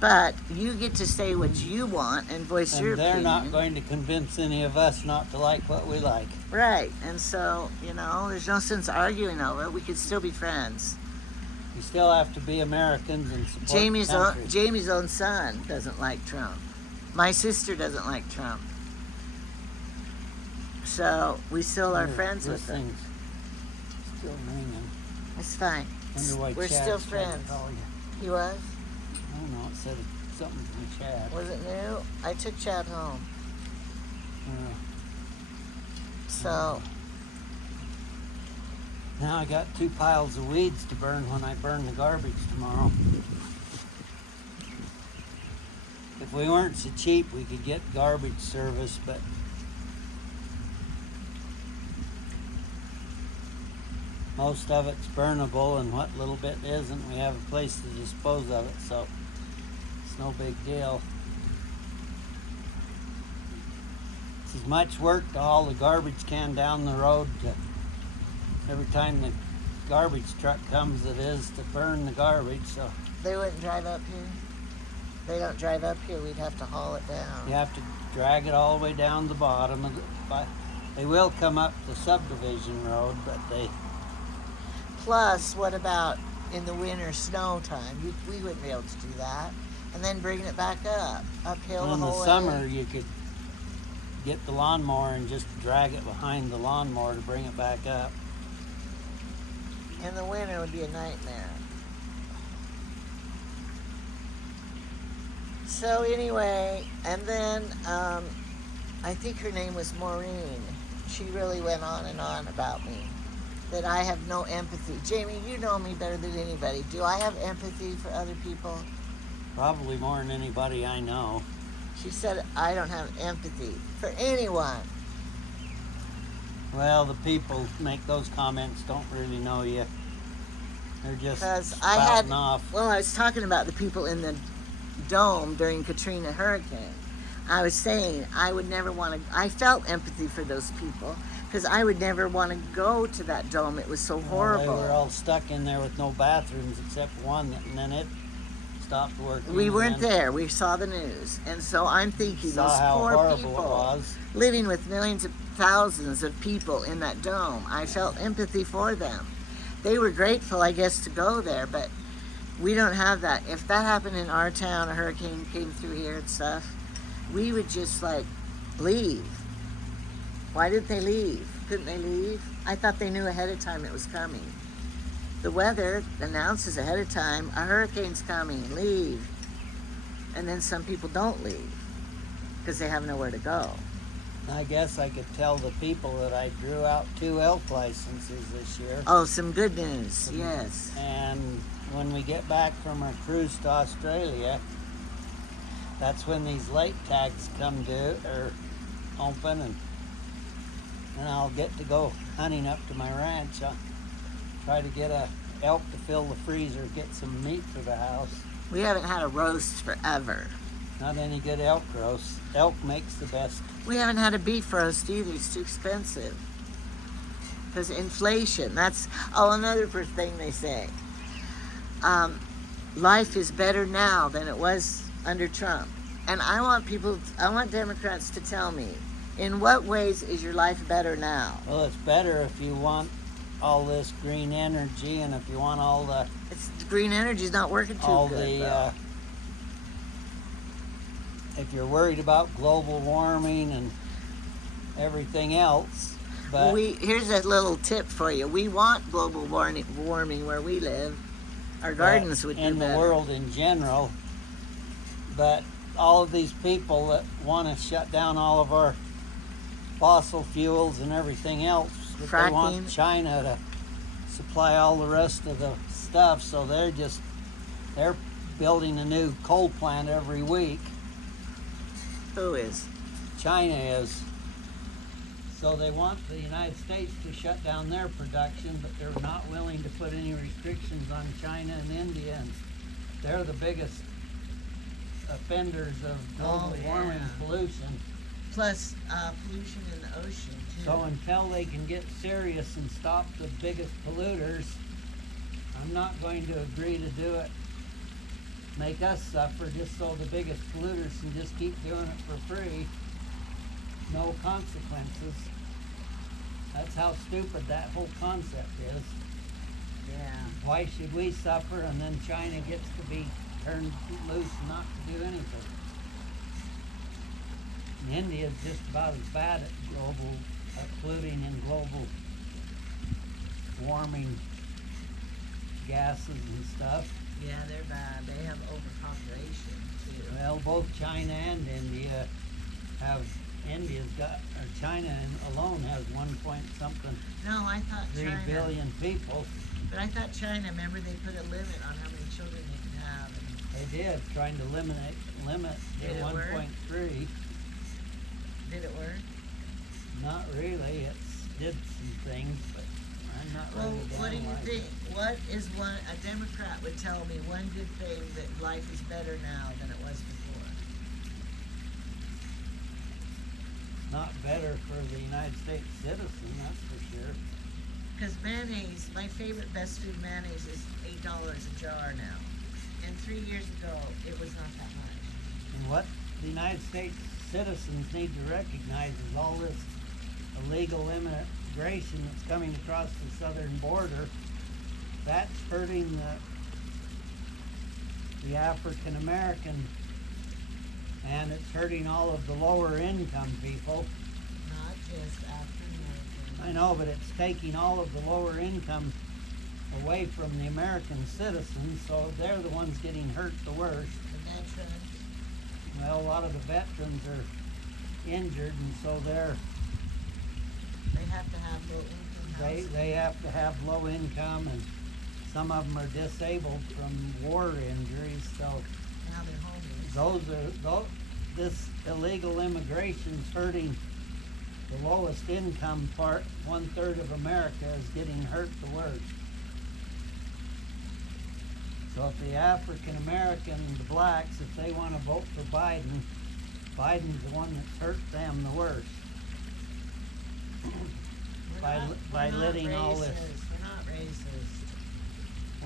But you get to say what you want and voice your And they're opinion. not going to convince any of us not to like what we like. Right, and so, there's no sense arguing over it. We could still be friends. We still have to be Americans and support Jamie's the country. Jamie's own son doesn't like Trump. My sister doesn't like Trump. So we still are friends This with him. thing's still ringing. It's fine. Wonder why We're Chad's still trying to friends. call you. He was? I don't know. It said something from Chad. Was it new? I took Chad home. Uh, So, now I got 2 piles of weeds to burn when I burn the garbage tomorrow. If we weren't so cheap, we could get garbage service, but most of it's burnable, and what little bit isn't, we have a place to dispose of it, so it's no big deal. It's as much work to haul the garbage can down the road to every time the garbage truck comes it is to burn the garbage, so they wouldn't drive up here? They don't drive up here. We'd have to haul it down. you have to drag it all the way down the bottom of they will come up the subdivision road, but they Plus, what about in the winter snow time? We wouldn't be able to do that. And then bringing it back uphill in the the whole summer way. you could get the lawnmower and just drag it behind the lawnmower to bring it back up. In the winter it would be a nightmare. So anyway, and then I think her name was Maureen. She really went on and on about me. That I have no empathy. Jamie, you know me better than anybody. Do I have empathy for other people? Probably more than anybody I know. She said, I don't have empathy for anyone. Well, the people make those comments don't really know you. They're just Because spouting off. well, I was talking about the people in the dome during Katrina hurricane. I was saying I would never want to, I felt empathy for those people because I would never want to go to that dome. It was so horrible. Well, they were all stuck in there with no bathrooms except one, and then it stopped working. We weren't there. We saw the news. And so I'm thinking Saw those how poor horrible people it was. living with millions of thousands of people in that dome. I felt empathy for them. They were grateful, I guess, to go there, but we don't have that. If that happened in our town, a hurricane came through here and stuff, we would just like leave. Why didn't they leave? Couldn't they leave? I thought they knew ahead of time it was coming. The weather announces ahead of time, a hurricane's coming, leave. And then some people don't leave because they have nowhere to go. I guess I could tell the people that I drew out 2 elk licenses this year. Oh, some good news, yes. And when we get back from our cruise to Australia, that's when these lake tags come due or open, and I'll get to go hunting up to my ranch. I'll try to get a elk to fill the freezer, get some meat for the house. We haven't had a roast forever. Not any good elk roast. Elk makes the best. We haven't had a beef roast either. It's too expensive. Because inflation. That's, another thing they say. Life is better now than it was under Trump. And I want Democrats to tell me, in what ways is your life better now? Well, it's better if you want all this green energy, and if you want all the... Green energy's not working too good. If you're worried about global warming and everything else, but... Here's a little tip for you. We want global warming where we live. Our gardens would do better. In the world in general, but all of these people that want to shut down all of our fossil fuels and everything else, but they want China to supply all the rest of the stuff, so they're building a new coal plant every week. Who is? China is. So they want the United States to shut down their production, but they're not willing to put any restrictions on China and India, and they're the biggest offenders of global warming pollution. Plus pollution in the ocean, too. So until they can get serious and stop the biggest polluters, I'm not going to agree to do it. Make us suffer just so the biggest polluters can just keep doing it for free. No consequences. That's how stupid that whole concept is. Yeah. Why should we suffer and then China gets to be turned loose not to do anything? And India's just about as bad at polluting and global warming gases and stuff. Yeah, they're bad. They have overpopulation too. Well, both China and India have. China alone has 1 point something. No, I thought 3 billion people. But I thought China, remember they put a limit on how many children they could have. They did, trying to limit to 1.3. Did it work? Not really. It did some things, but I'm not Well, ready to what do you analyze think? it. What is a Democrat would tell me one good thing that life is better now than it was before? Not better for the United States citizen, that's for sure. Because mayonnaise, my favorite best food mayonnaise is $8 a jar now. And 3 years ago, it was not that much. And what the United States citizens need to recognize is all this illegal immigration that's coming across the southern border, that's hurting the African American, and it's hurting all of the lower income people. Not just African Americans. I know, but it's taking all of the lower income away from the American citizens, so they're the ones getting hurt the worst. The veterans. Well, a lot of the veterans are injured, and so they have to have low income housing. they have to have low income, and some of them are disabled from war injuries, so now they're homeless. This illegal immigration's hurting the lowest income part. 1/3 of America is getting hurt the worst. So if the African American, the blacks, if they want to vote for Biden, Biden's the one that's hurt them the worst. By letting all this. We're not racist.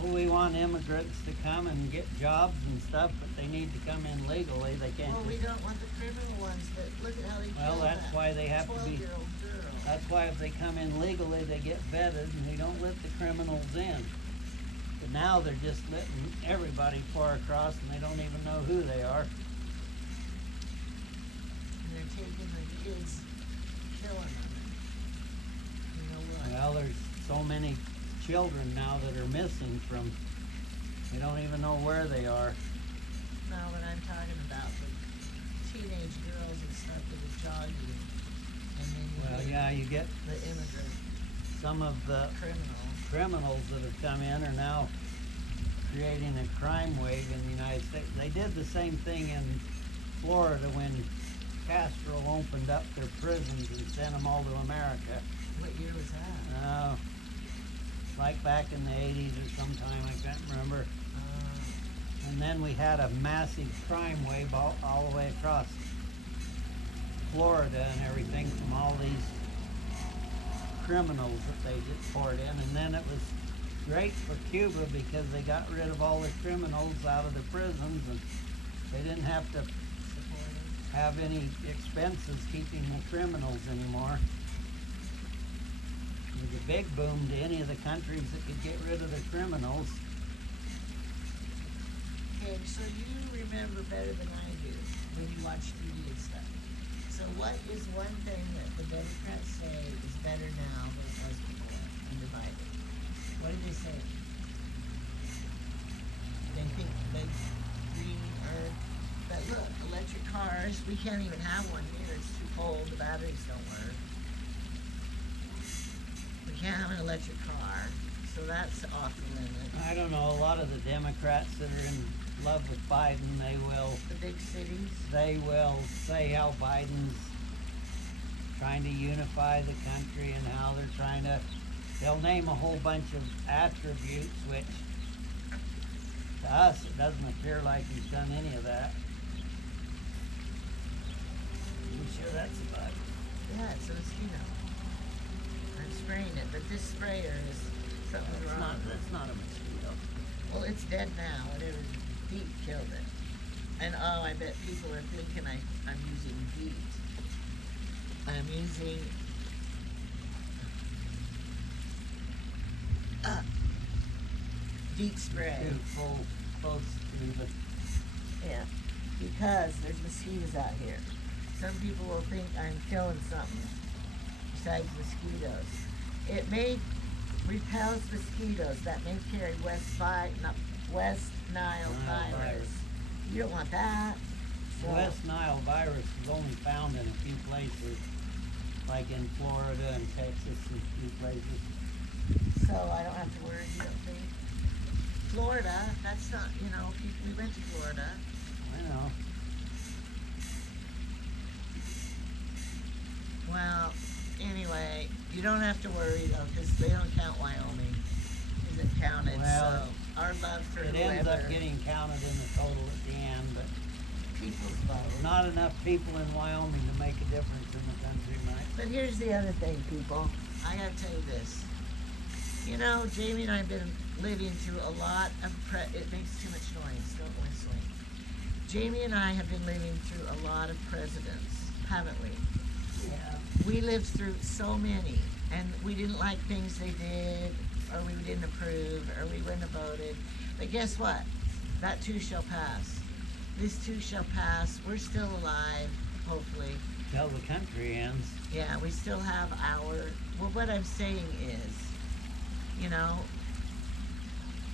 Well, we want immigrants to come and get jobs and stuff, but they need to come in legally. They can't. Well, we don't want the criminal ones that look at how they Well, kill that's that why they have to be. 12-year-old girl. That's why if they come in legally, they get vetted and they don't let the criminals in. But now they're just letting everybody pour across and they don't even know who they are. And they're taking the kids, killing them. You know what? Well, there's so many children now that are missing from, we don't even know where they are. No, but I'm talking about the teenage girls and stuff that are jogging. And then You get the immigrant some of the criminals that have come in are now creating a crime wave in the United States. They did the same thing in Florida when Castro opened up their prisons and sent them all to America. What year was that? Like back in the 80s or sometime, I can't remember. And then we had a massive crime wave all the way across Florida and everything from all these criminals that they just poured in. And then it was great for Cuba because they got rid of all the criminals out of the prisons and they didn't have to have any expenses keeping the criminals anymore. It was a big boom to any of the countries that could get rid of the criminals. Okay, so you remember better than I do when you watch TV and stuff. So what is one thing that the Democrats say is better now than it was before under Biden? What did they say? They think the green earth, but look, electric cars, we can't even have one here, it's too cold, the batteries don't work. We can't have an electric car, so that's off the limit. I don't know, a lot of the Democrats that are in love with Biden, The big cities? they will say how Biden's trying to unify the country and how they're trying to, they'll name a whole bunch of attributes, which to us, it doesn't appear like he's done any of that. You sure that's a bug? Yeah, it's a mosquito. I'm spraying it, but this sprayer is something wrong. That's not a mosquito. Well, it's dead now. Whatever DEET killed it. And oh, I bet people are thinking I'm using DEET. I'm using DEET spray. Too full, close to the. Yeah, because there's mosquitoes out here. Some people will think I'm killing something besides mosquitoes. It may repels mosquitoes that may carry West Nile virus. You don't want that. The West Nile virus is only found in a few places, like in Florida and Texas and a few places. So I don't have to worry, you don't think? Florida, that's not, we went to Florida. I know. Well, anyway, you don't have to worry though, because they don't count Wyoming. Isn't counted, Well, so our love for It whoever. ends up getting counted in the total at the end, but People's vote. not enough people in Wyoming to make a difference in the country, Mike. But here's the other thing, people. I gotta tell you this. Jamie and I have been living through a lot of it makes too much noise, don't whistling. Jamie and I have been living through a lot of presidents, haven't we? Yeah. We lived through so many, and we didn't like things they did, or we didn't approve, or we wouldn't have voted. But guess what? That too shall pass. This too shall pass. We're still alive, hopefully. Till the country ends. Yeah, we still have well, what I'm saying is,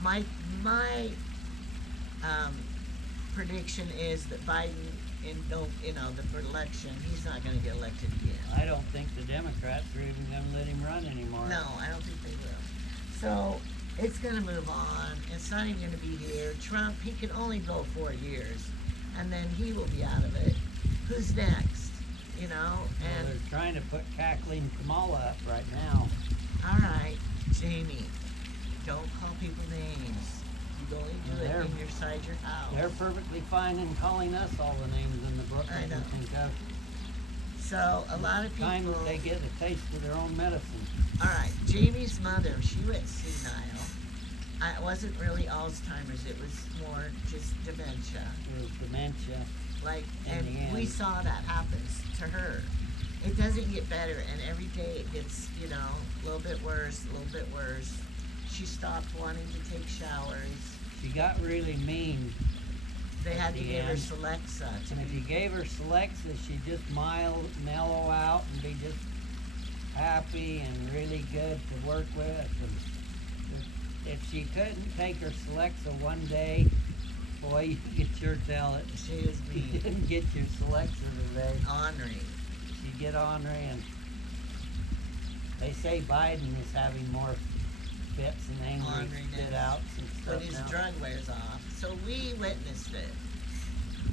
my prediction is that Biden, the election, he's not gonna get elected again. I don't think the Democrats are even gonna let him run anymore. No, I don't think they will. So, It's gonna move on. It's not even gonna be here. Trump, he can only go 4 years, and then he will be out of it. Who's next? You know? Well, And they're trying to put Kathleen Kamala up right now. all right, Jamie, don't call people names. You only do Well, it they're- inside your house. They're perfectly fine in calling us all the names in the book I they know. can think of. So a lot of Time people. that they get a taste of their own medicine. All right, Jamie's mother, she went senile. It wasn't really Alzheimer's. It was more just dementia. It was dementia. Like, In and the end. we saw that happen to her. It doesn't get better, and every day it gets, you know, a little bit worse, a little bit worse. She stopped wanting to take showers. She got really mean. They At had to the give her end. Celexa to And if you be. gave her Celexa, she'd just mellow out and be just happy and really good to work with. And if she couldn't take her Celexa one day, boy, you could sure tell it. She was You mean. didn't get your Celexa today. Ornery. She'd get ornery, and they say Biden is having more fits and angry Orneriness. spit outs and But stuff his now. drug wears off. So we witnessed it.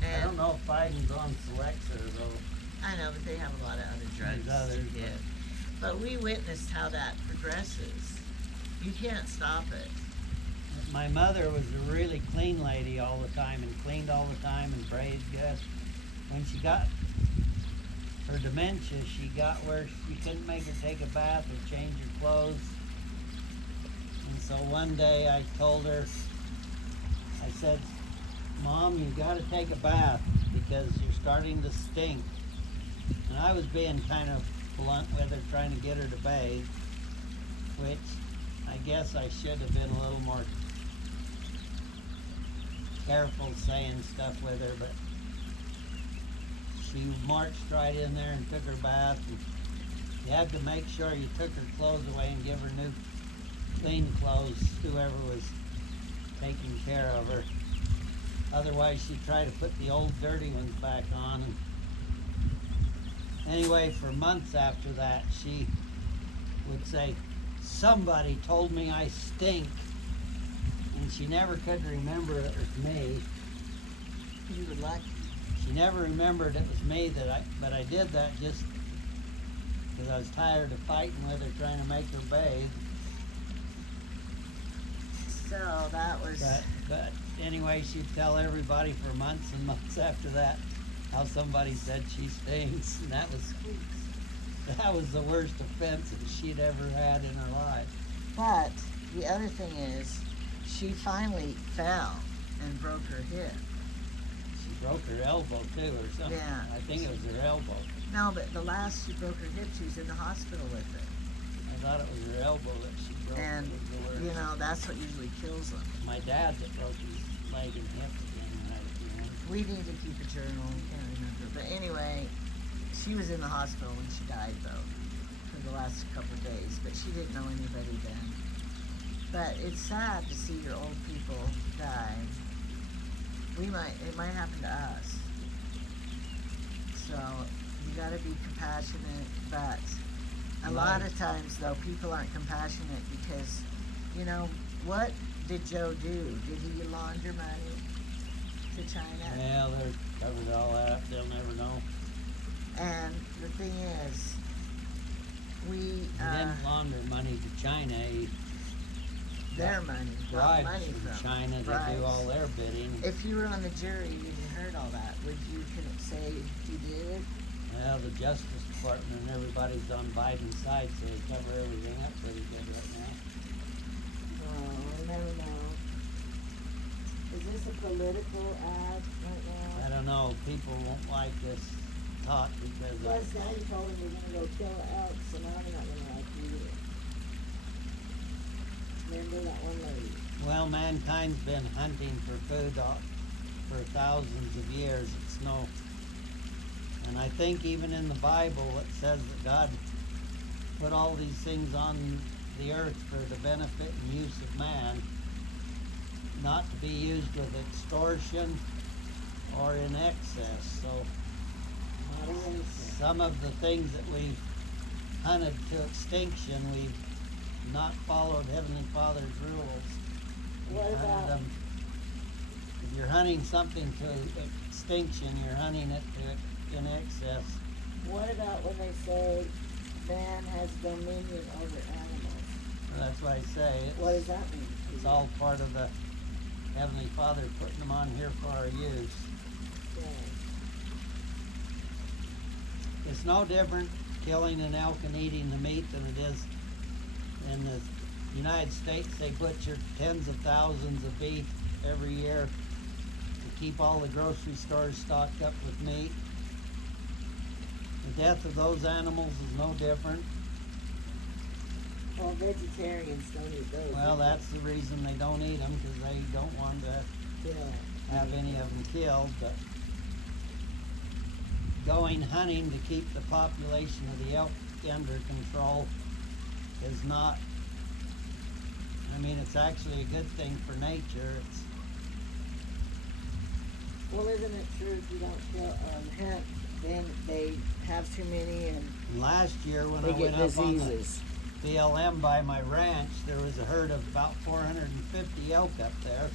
I And don't know if Biden's on Celexa though. I know, but they have a lot of other drugs There's others, to give. But we witnessed how that progresses. You can't stop it. My mother was a really clean lady all the time and cleaned all the time and prayed good. When she got her dementia, she got where you couldn't make her take a bath or change her clothes. And so one day I told her, I said, Mom, you gotta take a bath because you're starting to stink. And I was being kind of blunt with her, trying to get her to bathe, which I guess I should have been a little more careful saying stuff with her, but she marched right in there and took her bath. And you had to make sure you took her clothes away and give her new clean clothes, whoever was taking care of her. Otherwise, she'd try to put the old dirty ones back on. And anyway, for months after that, she would say, somebody told me I stink. And she never could remember it was me. You were lucky. She never remembered it was me but I did that just because I was tired of fighting with her, trying to make her bathe. So that was. But anyway, she'd tell everybody for months and months after that how somebody said she stinks, and that was the worst offense that she'd ever had in her life. But the other thing is, she finally fell and broke her hip. She broke her elbow too, or something. Yeah. I think it was her elbow. No, but the last she broke her hip, she was in the hospital with it. I thought it was her elbow that she broke. And, It was the worst. you know, that's what usually kills them. My dad that broke his leg and hip again right at the end. We need to keep a journal, I can't remember. But anyway, she was in the hospital when she died, though, for the last couple of days. But she didn't know anybody then. But it's sad to see your old people die. It might happen to us. So you gotta be compassionate, but a lot of times though, people aren't compassionate because, you know, what did Joe do? Did he launder money to China? Well, they're covered all that up. They'll never know. And the thing is, we, He didn't launder money to China. He their money, not bribes money from from China to bribes. do all their bidding. If you were on the jury and you heard all that, would you say you did? Well, the Justice Department and everybody's on Biden's side, so they cover everything up pretty good right now. Oh, I never know. Is this a political ad right I now? don't know. People won't like this talk because Plus, now you told them we're gonna go kill an elk, so now they're not gonna like you either. Remember that one lady? well, mankind's been hunting for food for thousands of years. It's no, and I think even in the Bible it says that God put all these things on the earth for the benefit and use of man, not to be used with extortion or in excess. So Not a racist. some of the things that we've hunted to extinction, we've not followed Heavenly Father's rules. What You hunted about, them. If you're hunting something to extinction, you're hunting it to in excess. what about when they say man has dominion over animals? That's why I say What does that mean? it's all part of the Heavenly Father putting them on here for our use. Yeah. It's no different killing an elk and eating the meat than it is in the United States. They butcher tens of thousands of beef every year to keep all the grocery stores stocked up with meat. The death of those animals is no different. Well, vegetarians don't eat those. Well, that's the reason they don't eat them, because they don't want to have any of them killed. But going hunting to keep the population of the elk under control is not, I mean, it's actually a good thing for nature. It's, Well, isn't it true if you don't kill hunt, then they have too many and last year when they I get went up on the diseases? BLM by my ranch, there was a herd of about 450 elk up there.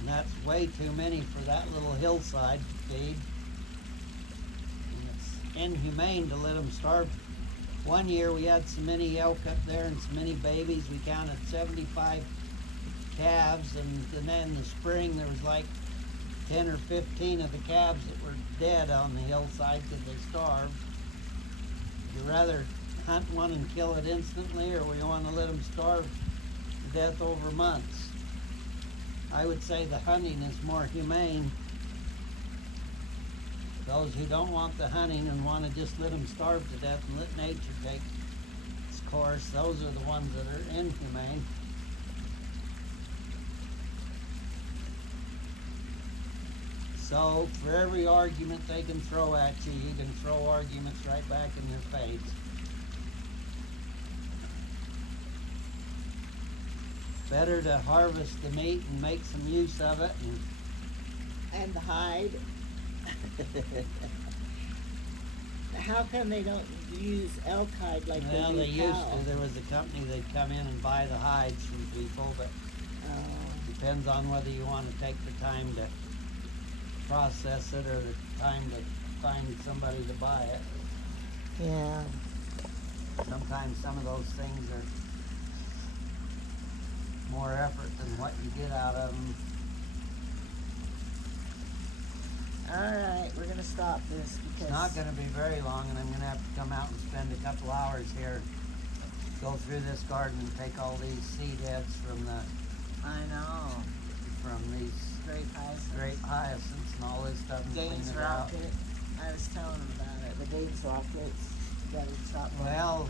And that's way too many for that little hillside to feed. And it's inhumane to let them starve. One year we had so many elk up there and so many babies. We counted 75 calves, and then in the spring there was like 10 or 15 of the calves that were dead on the hillside because they starved. Would you rather hunt one and kill it instantly, or we want to let them starve to death over months? I would say the hunting is more humane. Those who don't want the hunting and want to just let them starve to death and let nature take its course, those are the ones that are inhumane. So for every argument they can throw at you, you can throw arguments right back in their face. Better to harvest the meat and make some use of it. And the hide. How come they don't use elk hide like Well, they they do used cow? to. There was a company that'd come in and buy the hides from people, but depends on whether you want to take the time to process it or the time to find somebody to buy it. Yeah. Sometimes some of those things are more effort than what you get out of them. Alright, we're going to stop this because... It's not going to be very long, and I'm going to have to come out and spend a couple hours here, go through this garden and take all these seed heads from the... I know. From these grape hyacinths and all this stuff and clean Gaines it out. rocket. I was telling them about it. The Gaines rockets. You gotta chop them. Well,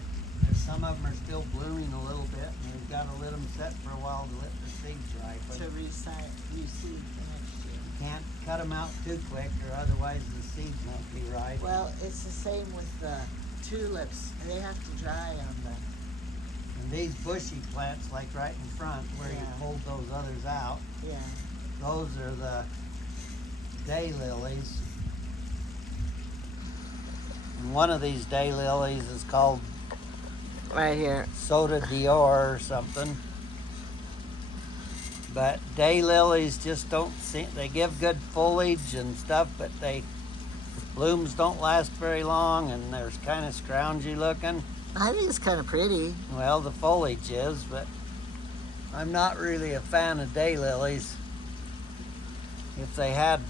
some of them are still blooming a little bit, and you've got to let them set for a while to let the seeds ripen. To reseed for next year. You can't cut them out too quick, or otherwise the seeds won't be right. Well, it's the same with the tulips. They have to dry on the... And these bushy plants, like right in front, where you pulled those others out, Yeah. those are the daylilies. And one of these daylilies is called Right here. Soda Dior or something. But daylilies just don't seem, they give good foliage and stuff, but blooms don't last very long, and they're kind of scroungy looking. I think it's kind of pretty. Well, the foliage is, but I'm not really a fan of daylilies. If they had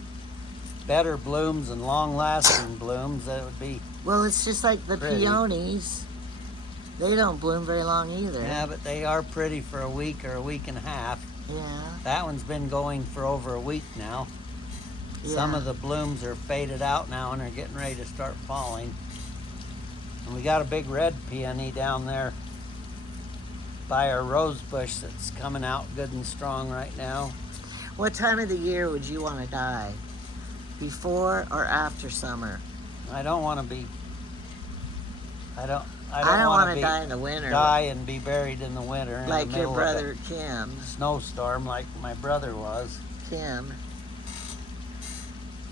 better blooms and long-lasting blooms, that would be... Well, it's just like the pretty. peonies. They don't bloom very long either. Yeah, but they are pretty for a week or a week and a half. Yeah. That one's been going for over a week now. Yeah. Some of the blooms are faded out now and are getting ready to start falling. And we got a big red peony down there by our rose bush that's coming out good and strong right now. What time of the year would you want to die? Before or after summer? I don't want to be... I don't want to die in the winter. Die and be buried in the winter in like the your middle brother of Kim. a snowstorm like my brother was. Kim.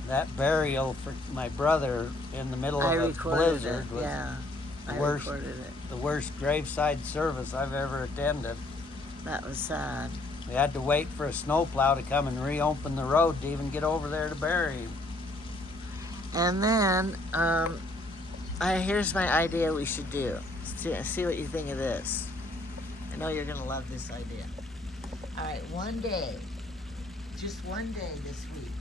That burial for my brother in the middle of a blizzard was I Worst. recorded it. The worst graveside service I've ever attended. That was sad. We had to wait for a snowplow to come and reopen the road to even get over there to bury him. And then, here's my idea we should do. See what you think of this. I know you're gonna love this idea. All right, one day, just one day this week,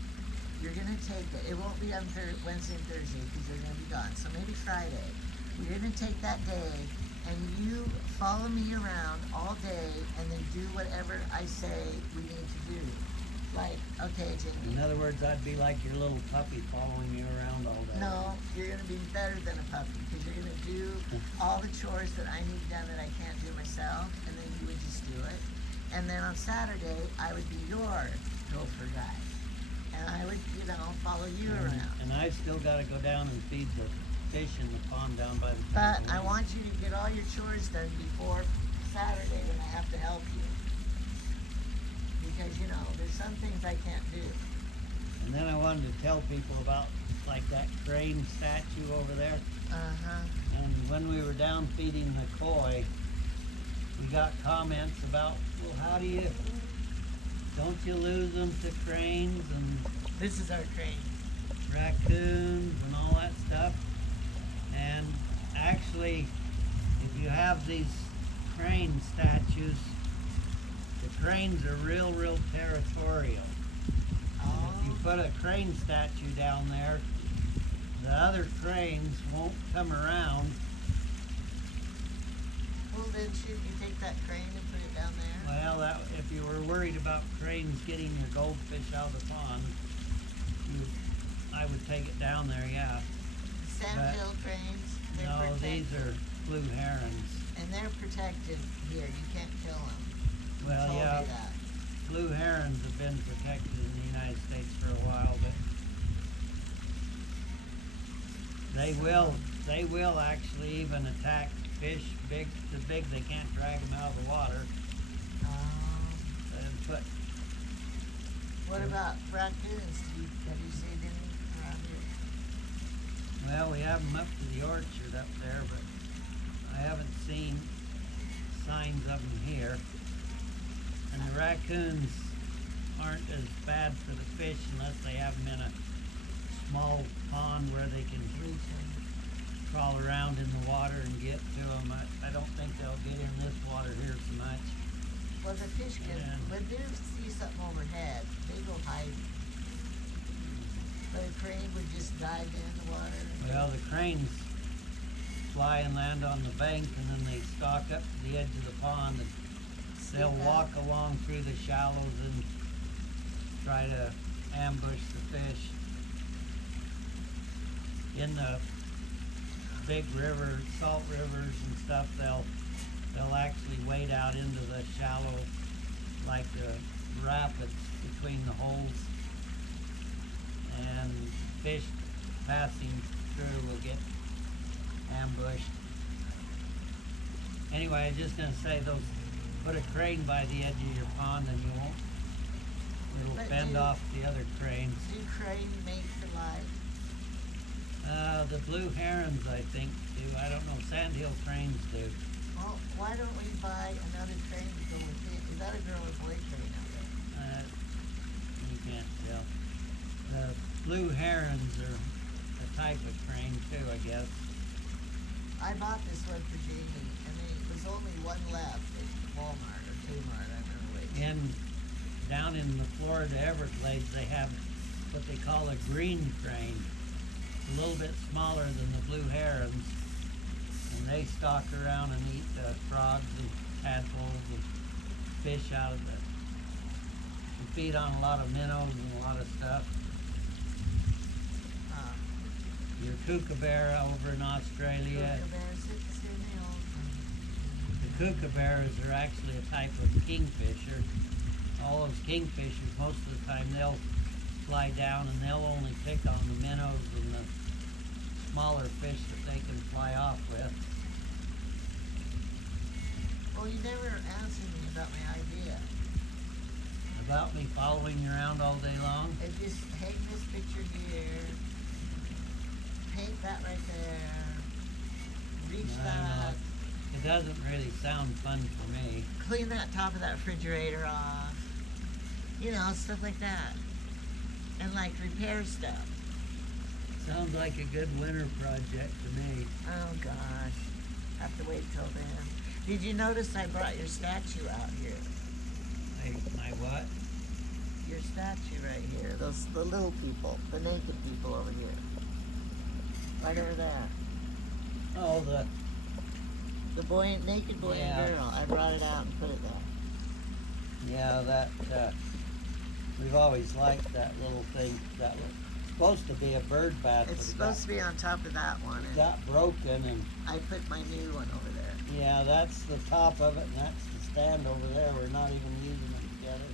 you're gonna take it. It won't be on Wednesday and Thursday because they're gonna be gone. So maybe Friday. You're gonna take that day and you follow me around all day and then do whatever I say we need to do. Like, okay, Jamie. In other words, I'd be like your little puppy following you around all day. No, you're gonna be better than a puppy because you're gonna do all the chores that I need done that I can't do myself, and then you would just do it. And then on Saturday, I would be your gopher guy, and I would, follow you around. And I've still got to go down and feed the fish in the pond down by the But trampoline. I want you to get all your chores done before Saturday when I have to help you. Because, there's some things I can't do. And then I wanted to tell people about like that crane statue over there. Uh-huh. And when we were down feeding the koi, we got comments about, well, don't you lose them to cranes and This is our crane. raccoons and all that stuff? And actually, if you have these crane statues, the cranes are real territorial. Oh. If you put a crane statue down there, the other cranes won't come around. Well, then should you take that crane and put it down there? Well, if you were worried about cranes getting your goldfish out of the pond, I would take it down there, yeah. Sandhill cranes, they're No, protected. these are blue herons. And they're protected here. You can't kill them. Well, Told yeah, me that. blue herons have been protected in the United States for a while, but they will actually even attack fish so big they can't drag them out of the water. And put What about raccoons? Have you seen any around here? Well, we have them up to the orchard up there, but I haven't seen signs of them here. And the raccoons aren't as bad for the fish unless they have them in a small pond where they can crawl around in the water and get to them. I don't think they'll get in this water here so much. Well, the fish can, when they see something overhead, they go hide. But a crane would just dive in the water. Well, the cranes fly and land on the bank, and then they stalk up to the edge of the pond, and they'll walk along through the shallows and try to ambush the fish. In the big river, salt rivers and stuff, they'll actually wade out into the shallow, like the rapids between the holes, and fish passing through will get ambushed. Anyway, I'm just gonna say put a crane by the edge of your pond and it'll fend off the other cranes. Do crane mate for life? The blue herons, I think, do. I don't know. Sandhill cranes do. Well, why don't we buy another crane to go with it? Is that a girl or boy crane out there? You can't tell. The blue herons are a type of crane too, I guess. I bought this one for Jamie, and there was only one left at Walmart or Kmart, I remember which. Down in the Florida Everglades, they have what they call a green crane. It's a little bit smaller than the blue herons, and they stalk around and eat frogs and tadpoles and fish out of the. They feed on a lot of minnows and a lot of stuff. Your kookaburra over in Australia. The kookaburras are actually a type of kingfisher. All those kingfishers, most of the time, they'll fly down and they'll only pick on the minnows and the smaller fish that they can fly off with. Well, you never answered me about my idea. About me following you around all day long? It just hang this picture here, paint that right there, reach I that. know. It doesn't really sound fun for me. Clean that top of that refrigerator off. You know, stuff like that. And like repair stuff. Sounds like a good winter project to me. Oh gosh. Have to wait till then. Did you notice I brought your statue out here? My what? Your statue right here. The little people, the naked people over here. Right over there. Oh, The naked boy Yeah. and girl. I brought it out and put it there. yeah, that, we've always liked that little thing. That was supposed to be a bird bath. It's supposed to be on top of that one. And got broken, and I put my new one over there. yeah, that's the top of it, and that's the stand over there. We're not even using them together.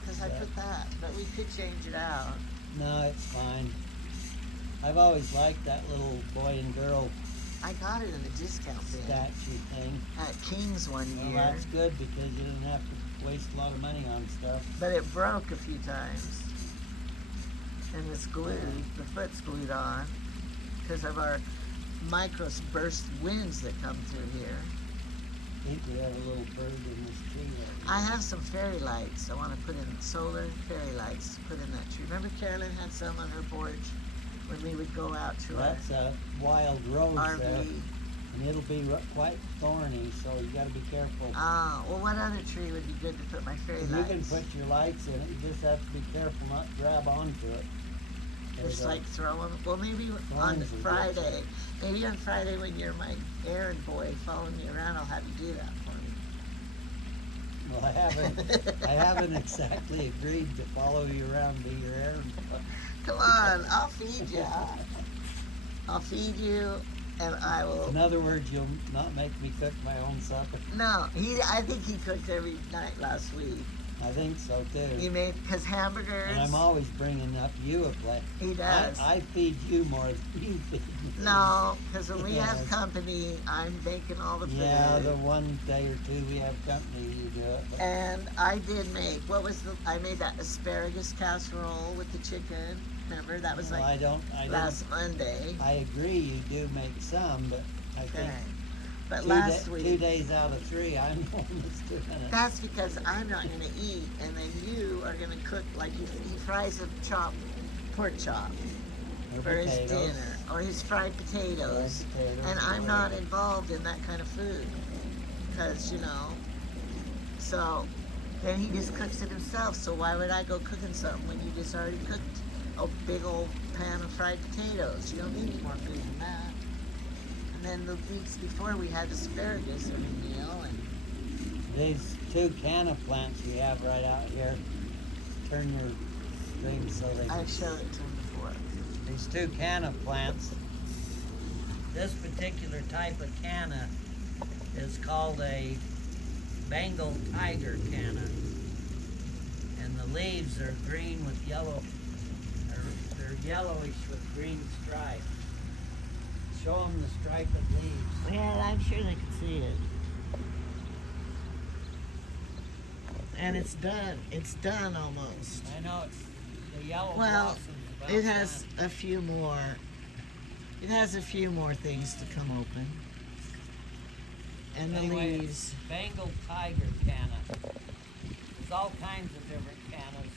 Because I put that, but we could change it out. No, it's fine. I've always liked that little boy and girl I got it in a discount bin statue thing. at King's one Well, year, that's good because you didn't have to waste a lot of money on stuff. but it broke a few times. And it's glued, the foot's glued on, because of our microburst winds that come through here. I think we have a little bird in this tree right I have some fairy lights. I want to put in solar fairy lights to put in that tree. Remember Carolyn had some on her porch when we would go out to our That's a wild rose RV? there, and it'll be quite thorny, so you got to be careful. Ah, well, what other tree would be good to put my fairy You lights? can put your lights in it. You just have to be careful not to grab onto it. Just like throw them. Well, maybe on Thorns are good. Friday. Maybe on Friday when you're my errand boy following me around, I'll have you do that for me. Well, I haven't exactly agreed to follow you around to your errand. Come on, I'll feed you. I'll feed you, and I will. In other words, you'll not make me cook my own supper. No, I think he cooked every night last week. I think so too. He made, because hamburgers. And I'm always bringing up you a plate. He does. I feed you more than you feed me. No, because when we have Yes. company, I'm baking all the food. Yeah, the one day or two we have company, you do it. But And I did make, I made that asparagus casserole with the chicken. Remember, that was well, like I last Monday. I agree you do make some, but I think Okay. But last 2 week, days out of 3, I'm the one that's doing it. that's because I'm not going to eat, and then you are going to cook, like he fries a pork chop Or for his potatoes. dinner, or his fried potatoes. Or potatoes And or I'm not whatever. involved in that kind of food, because, so then he just cooks it himself. So why would I go cooking something when you just already cooked a big old pan of fried potatoes? You don't need any more food than that. And then the weeks before we had asparagus every meal, and These 2 canna plants we have right out here, turn your screen so they I've showed it to him before. These 2 canna plants, this particular type of canna is called a Bengal tiger canna. And the leaves are green with yellow, or they're yellowish with green stripes. Show them the striped leaves. Yeah, I'm sure they can see it. And it's done. It's done almost. I know it's the yellow Well, blossoms about it has done. a few more. It has a few more things to come open. And the Anyway, leaves. Bengal tiger canna. There's all kinds of different cannas.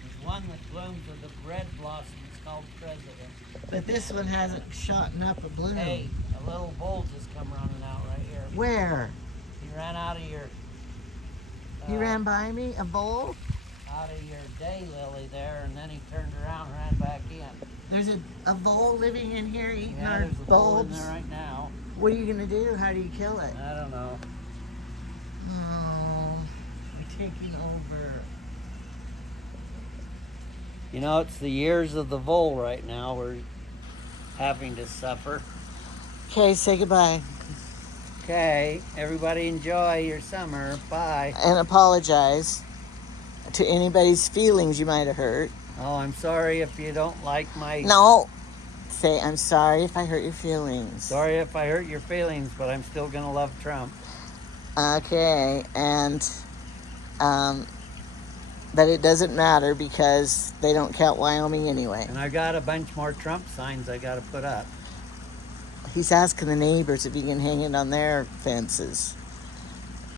There's one that blooms with the red blossoms called President. But this one hasn't shotten up a bloom. Hey, a little bull just come running out right here. Where? He ran out of your. He ran by me? A bowl? Out of your daylily there, and then he turned around and ran back in. There's a vole living in here eating Yeah, our there's a bull in bulbs. there right now. What are you gonna do? How do you kill it? I don't know. Oh, we're taking over. You know, it's the years of the vole right now. We're having to suffer. Okay, say goodbye. Okay, everybody enjoy your summer. Bye. And apologize to anybody's feelings you might have hurt. Oh, I'm sorry if you don't like my... No. Say, I'm sorry if I hurt your feelings. Sorry if I hurt your feelings, but I'm still going to love Trump. Okay, and, but it doesn't matter because they don't count Wyoming anyway. And I got a bunch more Trump signs I got to put up. He's asking the neighbors if he can hang it on their fences.